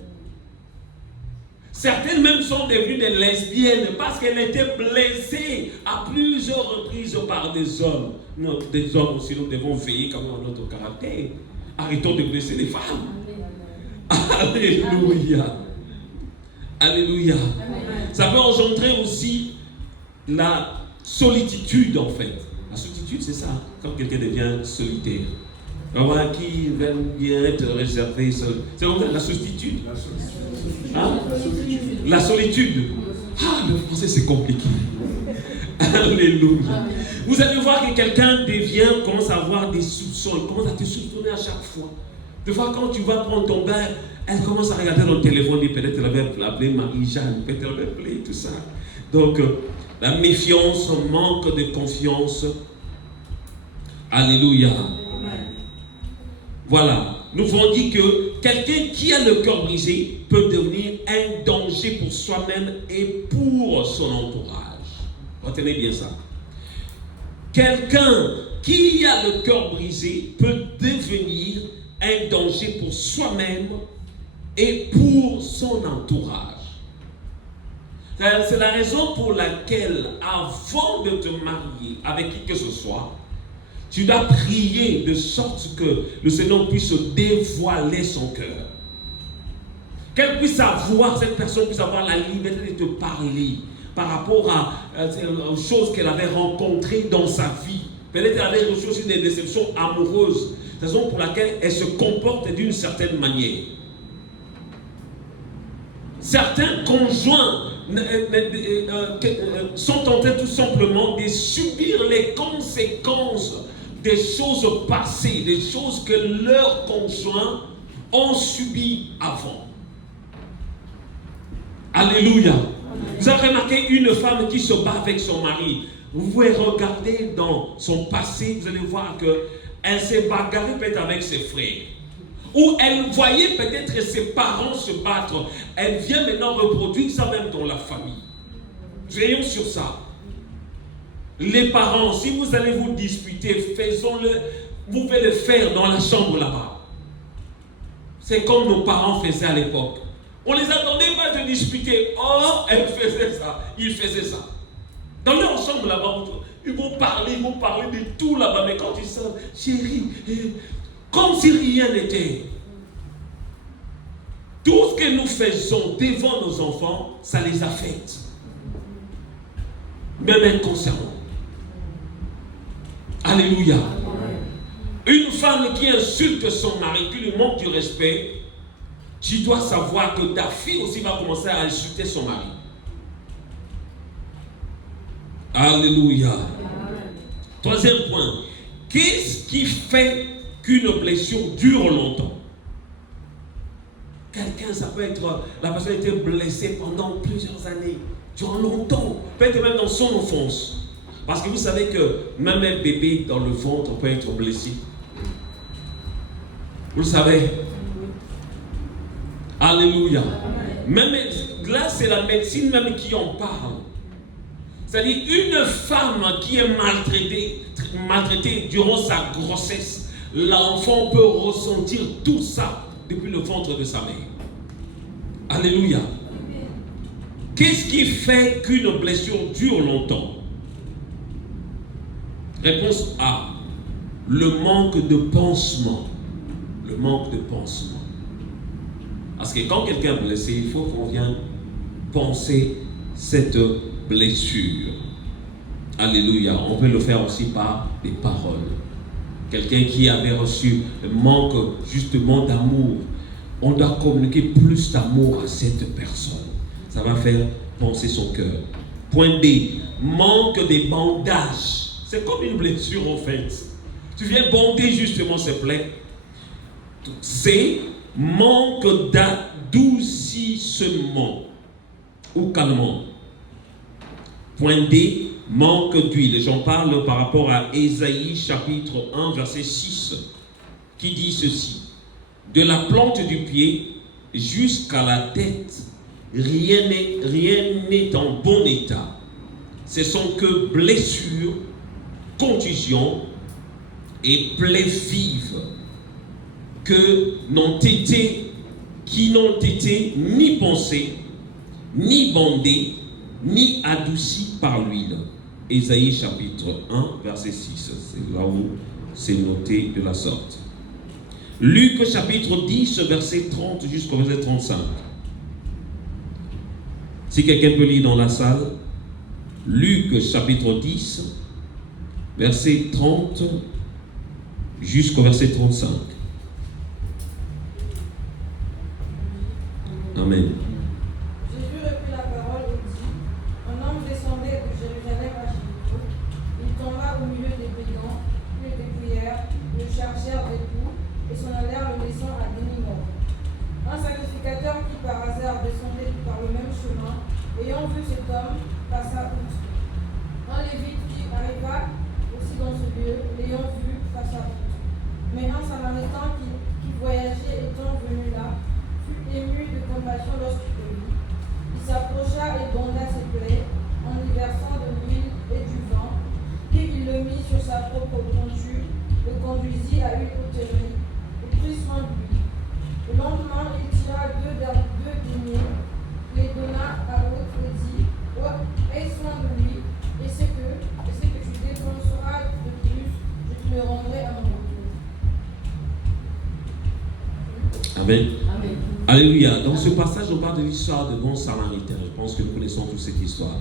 Certaines même sont devenues des lesbiennes parce qu'elles étaient blessées à plusieurs reprises par des hommes. Nous, des hommes aussi, nous devons veiller quand même à notre caractère. Arrêtons de blesser les femmes. Alléluia. Alléluia. Ça peut engendrer aussi la solitude en fait. La solitude, c'est ça, quand quelqu'un devient solitaire. Alors, qui vient être réservé seul. C'est comme ça, la solitude. Hein? La solitude. Ah, le français c'est compliqué. Alléluia. Vous allez voir que quelqu'un commence à avoir des soupçons, il commence à te soupçonner à chaque fois. Des fois, quand tu vas prendre ton bain, elle commence à regarder dans le téléphone et peut-être elle avait appelé Marie-Jeanne, peut-être elle avait appelé tout ça. Donc, la méfiance, manque de confiance. Alléluia. Voilà. Nous avons dit que quelqu'un qui a le cœur brisé peut devenir un danger pour soi-même et pour son entourage. Retenez bien ça. Quelqu'un qui a le cœur brisé peut devenir un danger pour soi-même et pour son entourage. C'est la raison pour laquelle, avant de te marier avec qui que ce soit, tu dois prier de sorte que le Seigneur puisse dévoiler son cœur. Qu'elle puisse avoir, cette personne puisse avoir la liberté de te parler par rapport aux choses qu'elle avait rencontrées dans sa vie. Peut-être qu'elle avait reçu aussi des déceptions amoureuses, raison pour laquelle elle se comporte d'une certaine manière. Certains conjoints sont en train tout simplement de subir les conséquences des choses passées, des choses que leurs conjoints ont subies avant. Alléluia. Vous avez remarqué une femme qui se bat avec son mari. Vous pouvez regarder dans son passé, vous allez voir qu'elle s'est bagarrée peut-être avec ses frères. Ou elle voyait peut-être ses parents se battre. Elle vient maintenant reproduire ça même dans la famille. Veillons sur ça. Les parents, si vous allez vous disputer, faisons-le, vous pouvez le faire dans la chambre là-bas. C'est comme nos parents faisaient à l'époque. On les attendait pas de disputer. Oh, elle faisait ça, il faisait ça. Dans leur chambre là-bas, ils vont parler de tout là-bas. Mais quand ils savent, chérie, comme si rien n'était. Tout ce que nous faisons devant nos enfants, ça les affecte. Même inconsciemment. Alléluia. Une femme qui insulte son mari, qui lui manque du respect, tu dois savoir que ta fille aussi va commencer à insulter son mari. Alléluia. Troisième point. Qu'est-ce qui fait qu'une blessure dure longtemps? Quelqu'un, ça peut être, la personne a été blessée pendant plusieurs années, durant longtemps, peut-être même dans son enfance. Parce que vous savez que même un bébé dans le ventre peut être blessé. Vous le savez? Alléluia. Même là, c'est la médecine même qui en parle. C'est-à-dire une femme qui est maltraitée durant sa grossesse, l'enfant peut ressentir tout ça depuis le ventre de sa mère. Alléluia. Qu'est-ce qui fait qu'une blessure dure longtemps? Réponse A. Le manque de pansement. Le manque de pansement. Parce que quand quelqu'un est blessé, il faut qu'on vienne penser cette blessure. Alléluia. On peut le faire aussi par des paroles. Quelqu'un qui avait reçu le manque justement d'amour, on doit communiquer plus d'amour à cette personne. Ça va faire penser son cœur. Point B. Manque des bandages. C'est comme une blessure en fait. Tu viens bander justement ces plaies. C. Manque d'adoucissement ou calmant. Point D. Manque d'huile. J'en parle par rapport à Ésaïe chapitre 1 verset 6 qui dit ceci. De la plante du pied jusqu'à la tête, rien n'est en bon état. Ce sont que blessures, contusions et plaies vives qui n'ont été ni pensées, ni bandées, ni adoucies par l'huile. Ésaïe chapitre 1, verset 6. C'est là où c'est noté de la sorte. Luc chapitre 10, verset 30 jusqu'au verset 35. Si quelqu'un peut lire dans la salle, Luc chapitre 10, verset 30 jusqu'au verset 35. Amen. Jésus reprit la parole et dit, un homme descendait de Jérusalem à Jéricho. Il tomba au milieu des brigands, ils le dépouillèrent, le chargèrent d'époux et s'en allèrent le laissant à demi-mort. Un sacrificateur qui par hasard descendait par le même chemin, ayant vu cet homme, passa outre. Un lévite qui arriva aussi dans ce lieu, l'ayant vu, passa outre. Mais un samaritain qui voyageait étant venu là, fut ému de compassion lorsqu'il le vit. Il s'approcha et bonda ses plaies en y versant de l'huile et du vin, puis il le mit sur sa propre monture, le conduisit à une hôtellerie et prit soin de lui. Le lendemain, il tira deux deniers, les donna à l'autre et dit, aie soin de lui, et ce que tu dépenseras de plus, je te le rendrai à mon retour. Amen. Amen. Alléluia. Dans ce passage, on parle de l'histoire de bon samaritain. Je pense que nous connaissons tous cette histoire.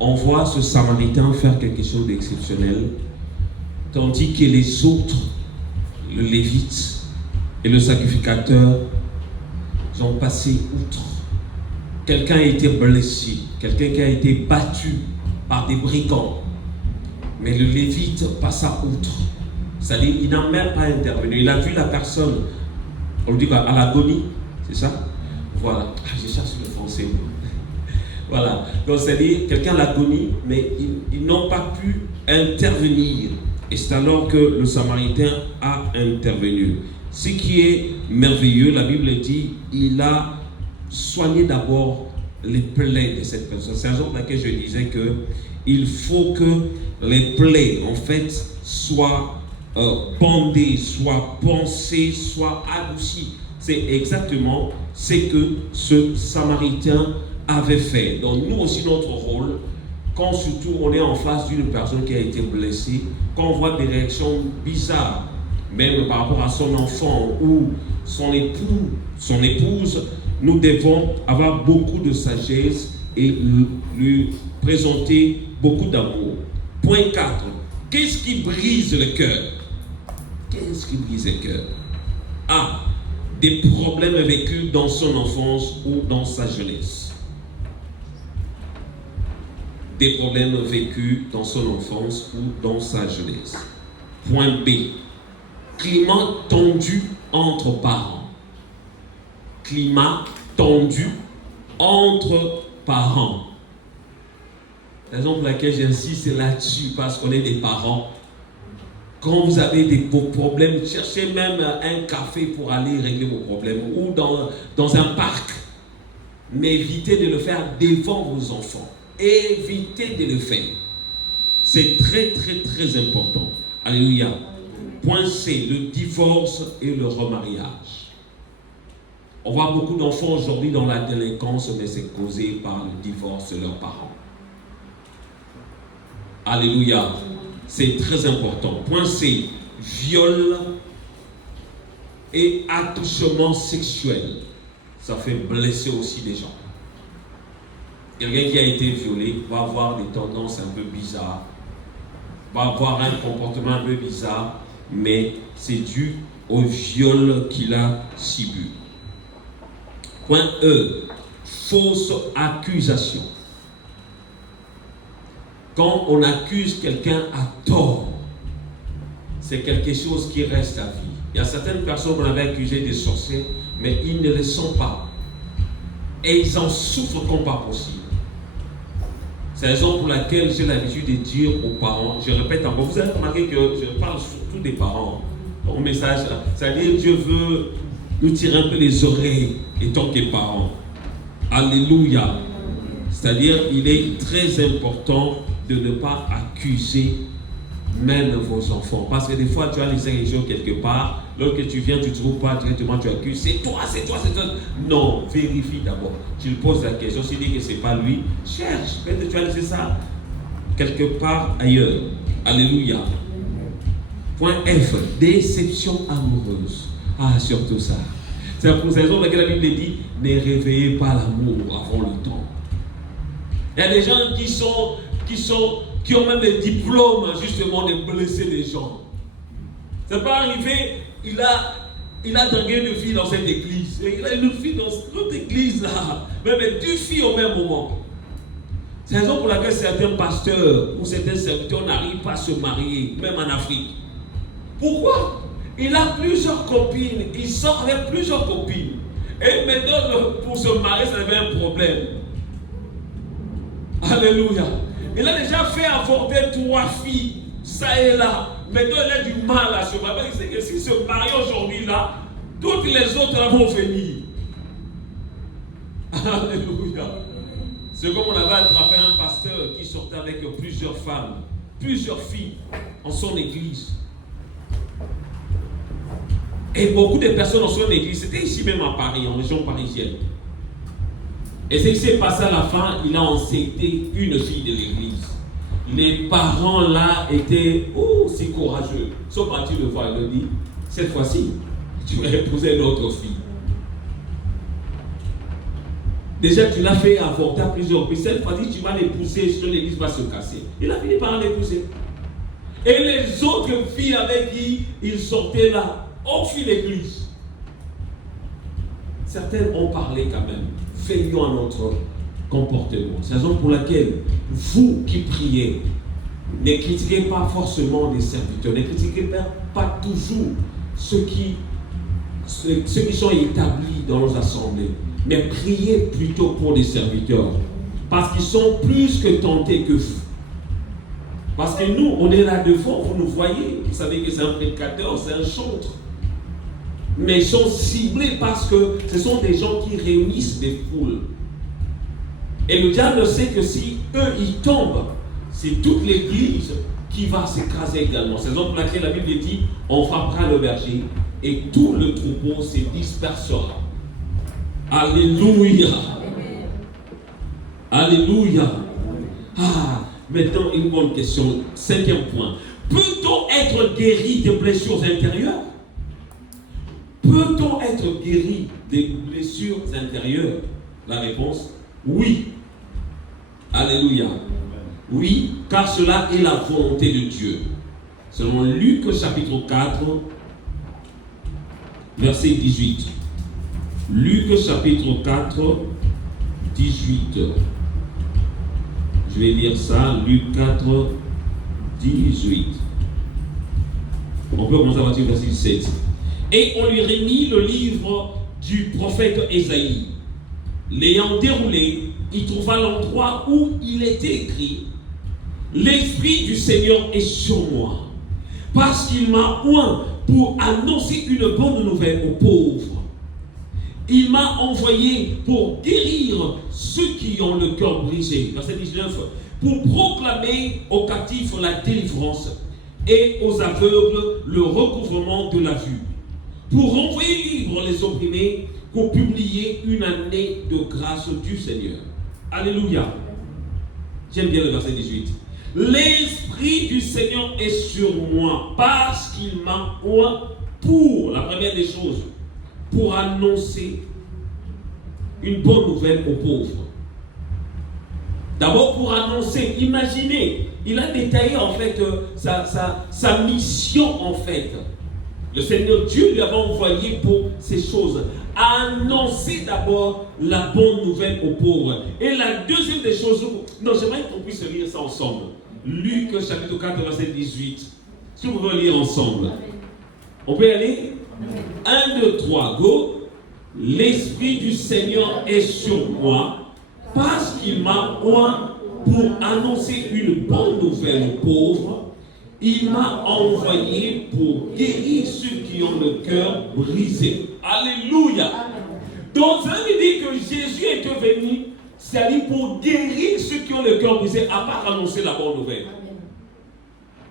On voit ce samaritain faire quelque chose d'exceptionnel, tandis que les autres, le lévite et le sacrificateur, ont passé outre. Quelqu'un a été blessé, quelqu'un qui a été battu par des brigands. Mais le lévite passa outre. C'est-à-dire, il n'a même pas intervenu. Il a vu la personne, on le dit quoi, à l'agonie, c'est ça? Voilà. Je cherche le français. Voilà. Donc, c'est-à-dire, quelqu'un à l'agonie, mais ils n'ont pas pu intervenir. Et c'est alors que le Samaritain a intervenu. Ce qui est merveilleux, la Bible dit, il a soigné d'abord les plaies de cette personne. C'est la raison pour laquelle je disais qu'il faut que les plaies, en fait, soient bandées, soient pansées, soient adoucies. C'est exactement ce que ce Samaritain avait fait. Donc nous aussi, notre rôle, quand surtout on est en face d'une personne qui a été blessée, quand on voit des réactions bizarres, même par rapport à son enfant ou son époux, son épouse, nous devons avoir beaucoup de sagesse et lui présenter beaucoup d'amour. Point 4. Qu'est-ce qui brise le cœur? Qu'est-ce qui brise le cœur? A. Des problèmes vécus dans son enfance ou dans sa jeunesse. Des problèmes vécus dans son enfance ou dans sa jeunesse. Point B. Climat tendu entre parents. Climat tendu entre parents. La raison pour laquelle j'insiste là-dessus, parce qu'on est des parents. Quand vous avez des problèmes, cherchez même un café pour aller régler vos problèmes ou dans un parc. Mais évitez de le faire devant vos enfants. Évitez de le faire. C'est très, très, très important. Alléluia. Point C, le divorce et le remariage. On voit beaucoup d'enfants aujourd'hui dans la délinquance, mais c'est causé par le divorce de leurs parents. Alléluia. C'est très important. Point C, viol et attouchement sexuel. Ça fait blesser aussi des gens. Quelqu'un qui a été violé va avoir des tendances un peu bizarres, va avoir un comportement un peu bizarre, mais c'est dû au viol qu'il a subi. Point E, fausse accusation. Quand on accuse quelqu'un à tort, c'est quelque chose qui reste à vie. Il y a certaines personnes qu'on avait accusées de sorciers, mais ils ne le sont pas. Et ils en souffrent comme pas possible. C'est la raison pour laquelle j'ai l'habitude de dire aux parents, je répète encore, vous avez remarqué que je parle surtout des parents. Mon message, c'est-à-dire Dieu veut nous tirer un peu les oreilles étant que parents. Alléluia. C'est-à-dire, il est très important de ne pas accuser même vos enfants. Parce que des fois, tu as les agressions quelque part, lorsque tu viens, tu ne trouves pas directement, tu accuses, c'est toi. Non, vérifie d'abord. Tu lui poses la question, s'il dit que ce n'est pas lui, cherche, peut-être tu as laissé ça quelque part ailleurs. Alléluia. Point F, déception amoureuse. Ah, surtout ça. C'est pour cette raison pour laquelle la Bible dit, ne réveillez pas l'amour avant le temps. Il y a des gens qui ont même des diplômes justement de blesser des gens. C'est pas arrivé, il a dragué une fille dans cette église. Et il a une fille dans l'autre église là. Même deux filles au même moment. C'est la raison pour laquelle certains pasteurs ou certains serviteurs n'arrivent pas à se marier, même en Afrique. Pourquoi? Il a plusieurs copines, il sort avec plusieurs copines. Et maintenant, pour se marier, ça devient un problème. Alléluia. Il a déjà fait avorter 3 filles, ça et là. Maintenant, il a du mal à se marier. Il sait que s'il se marie aujourd'hui là, toutes les autres là vont venir. Alléluia. C'est comme on avait attrapé un pasteur qui sortait avec plusieurs femmes, plusieurs filles en son église. Et beaucoup de personnes dans son église, c'était ici même à Paris, en région parisienne. Et ce qui s'est passé à la fin, il a enceinté une fille de l'église. Les parents là étaient si courageux. Ils sont partis le voir, ils lui ont dit, cette fois-ci, tu vas épouser une autre fille. Déjà, tu l'as fait avorter à plusieurs reprises. Cette fois-ci, tu vas l'épouser, sinon l'église va se casser. Il a fini par l'épouser. Et les autres filles avec qui il sortait là, ont fui l'église. Certaines ont parlé quand même. Veillons à notre comportement. C'est la raison pour laquelle vous qui priez, ne critiquez pas forcément les serviteurs, ne critiquez pas toujours ceux qui sont établis dans nos assemblées, mais priez plutôt pour les serviteurs, parce qu'ils sont plus que tentés que vous. Parce que nous, on est là devant, vous nous voyez, vous savez que c'est un prédicateur, c'est un chantre. Mais ils sont ciblés parce que ce sont des gens qui réunissent des foules. Et le diable sait que si eux, ils tombent, c'est toute l'église qui va s'écraser également. C'est la raison pour laquelle la Bible dit, on frappera le berger et tout le troupeau se dispersera. Alléluia. Alléluia. Ah, maintenant une bonne question. 5e point. Peut-on être guéri des blessures intérieures? Peut-on être guéri des blessures intérieures? La réponse, oui. Alléluia. Oui, car cela est la volonté de Dieu. Selon Luc chapitre 4, verset 18. Luc chapitre 4, 18. Je vais lire ça, Luc 4, 18. On peut commencer à partir du verset 17. Et on lui remit le livre du prophète Ésaïe. L'ayant déroulé, il trouva l'endroit où il était écrit: l'Esprit du Seigneur est sur moi, parce qu'il m'a oint pour annoncer une bonne nouvelle aux pauvres. Il m'a envoyé pour guérir ceux qui ont le cœur brisé. Verset 19. Pour proclamer aux captifs la délivrance et aux aveugles le recouvrement de la vue. Pour renvoyer libres les opprimés, pour publier une année de grâce du Seigneur. Alléluia. J'aime bien le verset 18. L'Esprit du Seigneur est sur moi parce qu'il m'a oint pour, la première des choses, pour annoncer une bonne nouvelle aux pauvres. D'abord pour annoncer, imaginez, il a détaillé en fait sa mission en fait. Le Seigneur Dieu lui avait envoyé pour ces choses, annoncer d'abord la bonne nouvelle aux pauvres. Et la deuxième des choses, non, j'aimerais qu'on puisse lire ça ensemble. Luc chapitre 4 verset 18. Si vous pouvez lire ensemble. On peut y aller? 1, 2, 3, go. L'Esprit du Seigneur est sur moi parce qu'il m'a oint pour annoncer une bonne nouvelle aux pauvres. Il m'a envoyé pour guérir ceux qui ont le cœur brisé. Alléluia. Donc ça veut dire que Jésus est venu, c'est-à-dire pour guérir ceux qui ont le cœur brisé, à part annoncer la bonne nouvelle.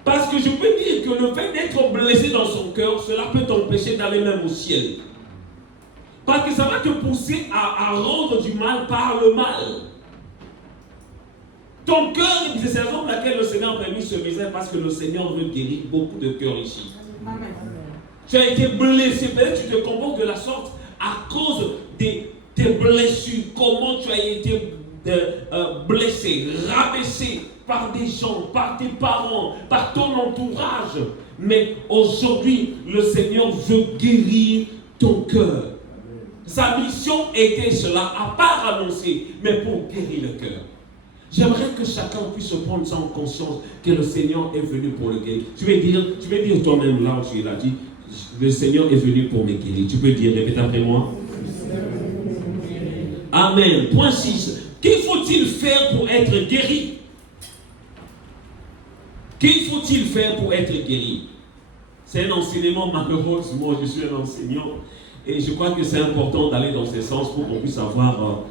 Parce que je peux dire que le fait d'être blessé dans son cœur, cela peut t'empêcher d'aller même au ciel. Parce que ça va te pousser à rendre du mal par le mal. Ton cœur, c'est la raison pour laquelle le Seigneur a permis ce message, parce que le Seigneur veut guérir beaucoup de cœurs ici. Amen. Tu as été blessé. Peut-être que tu te comportes de la sorte à cause de tes blessures. Comment tu as été blessé, rabaissé par des gens, par tes parents, par ton entourage. Mais aujourd'hui, le Seigneur veut guérir ton cœur. Sa mission était cela, à part annoncer, mais pour guérir le cœur. J'aimerais que chacun puisse prendre ça en conscience, que le Seigneur est venu pour le guérir. Tu veux dire toi-même là où tu es là, dis, le Seigneur est venu pour me guérir. Tu peux dire, répète après moi. Amen. Point 6. Qu'il faut-il faire pour être guéri? Qu'il faut-il faire pour être guéri? C'est un enseignement, malheureusement, je suis un enseignant. Et je crois que c'est important d'aller dans ce sens pour qu'on puisse avoir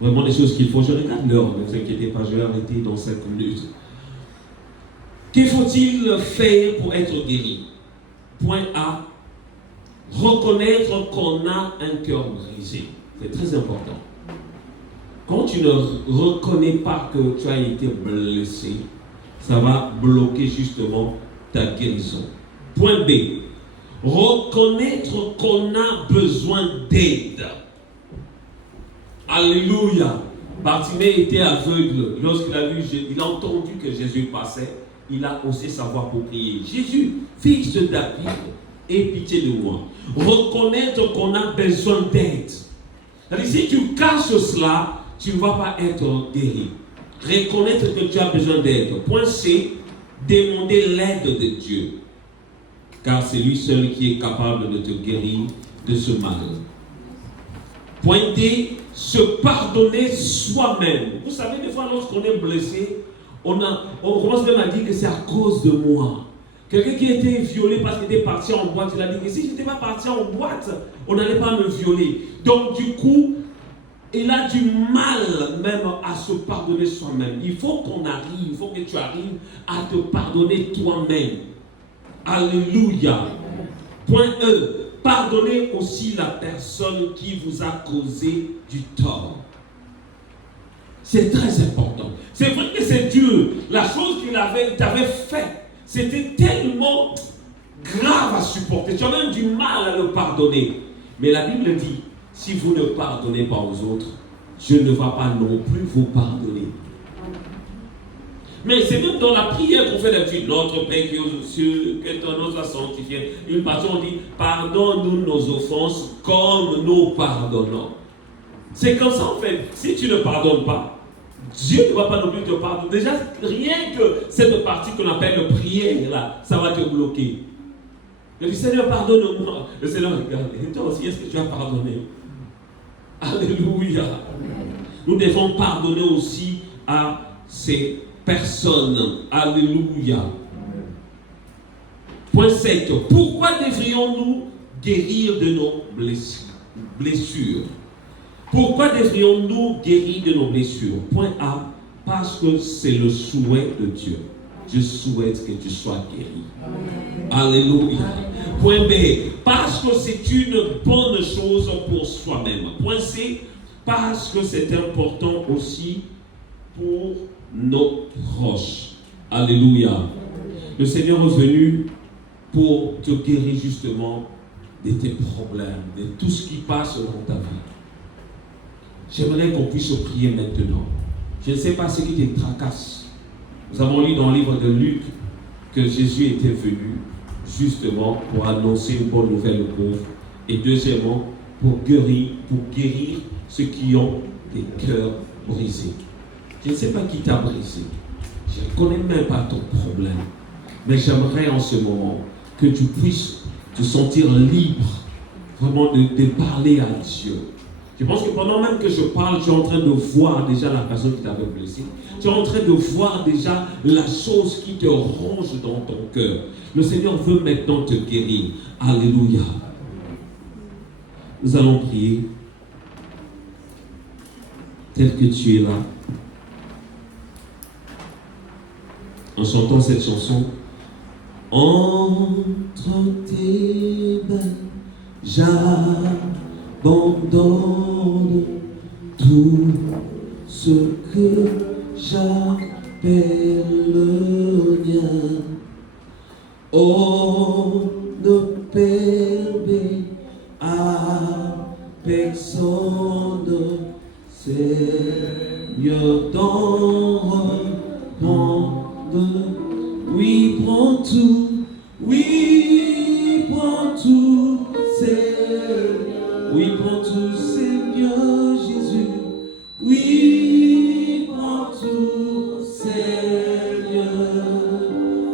vraiment des choses qu'il faut. Je regarde l'heure, ne vous inquiétez pas, je vais arrêter dans 5 minutes. Qu'il faut-il faire pour être guéri? Point A. Reconnaître qu'on a un cœur brisé. C'est très important. Quand tu ne reconnais pas que tu as été blessé, ça va bloquer justement ta guérison. Point B. Reconnaître qu'on a besoin d'aide. Alléluia. Bartimée était aveugle. Lorsqu'il a vu, il a entendu que Jésus passait, il a osé savoir pour prier. Jésus, fils de David, aie pitié de moi. Reconnaître qu'on a besoin d'aide. C'est-à-dire, si tu caches cela, tu ne vas pas être guéri. Reconnaître que tu as besoin d'aide. Point C. Demander l'aide de Dieu. Car c'est lui seul qui est capable de te guérir de ce mal. Point D. Se pardonner soi-même. Vous savez, des fois, lorsqu'on est blessé, on commence même à dire que c'est à cause de moi. Quelqu'un qui a été violé parce qu'il était parti en boîte, il a dit que si je n'étais pas parti en boîte, on n'allait pas me violer. Donc, du coup, il a du mal même à se pardonner soi-même. Il faut qu'on arrive, il faut que tu arrives à te pardonner toi-même. Alléluia. Point E. Pardonnez aussi la personne qui vous a causé du tort. C'est très important. C'est vrai que c'est Dieu. La chose qu'il t'avait fait, c'était tellement grave à supporter. Tu as même du mal à le pardonner. Mais la Bible dit, si vous ne pardonnez pas aux autres, je ne vais pas non plus vous pardonner. Mais c'est même dans la prière qu'on fait d'habitude. Notre Père qui est aux cieux, que ton nom soit sanctifié. Une partie on dit, pardonne-nous nos offenses comme nous pardonnons. C'est comme ça en fait. Si tu ne pardonnes pas, Dieu ne va pas non plus te pardonner. Déjà, rien que cette partie qu'on appelle prière là, ça va te bloquer. Je dis, Seigneur, pardonne-moi. Le Seigneur regarde. Et toi aussi, est-ce que tu as pardonné? Alléluia. Nous devons pardonner aussi à ces personnes. Alléluia. Point 7. Pourquoi devrions-nous guérir de nos blessures? Pourquoi devrions-nous guérir de nos blessures? Point A. Parce que c'est le souhait de Dieu. Je souhaite que tu sois guéri. Alléluia. Point B. Parce que c'est une bonne chose pour soi-même. Point C. Parce que c'est important aussi pour nos proches. Alléluia. Le Seigneur est venu pour te guérir justement de tes problèmes, de tout ce qui passe dans ta vie. J'aimerais qu'on puisse prier maintenant. Je ne sais pas ce qui te tracasse. Nous avons lu dans le livre de Luc que Jésus était venu justement pour annoncer une bonne nouvelle aux pauvres et deuxièmement pour guérir ceux qui ont des cœurs brisés. Je ne sais pas qui t'a brisé. Je ne connais même pas ton problème. Mais j'aimerais en ce moment que tu puisses te sentir libre vraiment de parler à Dieu. Je pense que pendant même que je parle, tu es en train de voir déjà la personne qui t'avait blessé. Tu es en train de voir déjà la chose qui te ronge dans ton cœur. Le Seigneur veut maintenant te guérir. Alléluia. Nous allons prier. Tel que tu es là. En chantant cette chanson. Entre tes mains, j'abandonne tout ce que j'appelle le mien. Oh, ne perds Seigneur, donne. Oui, prends tout. Oui, prends tout, Seigneur. Oui, prends tout, Seigneur Jésus. Oui, prends tout, Seigneur.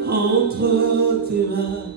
Entre tes mains.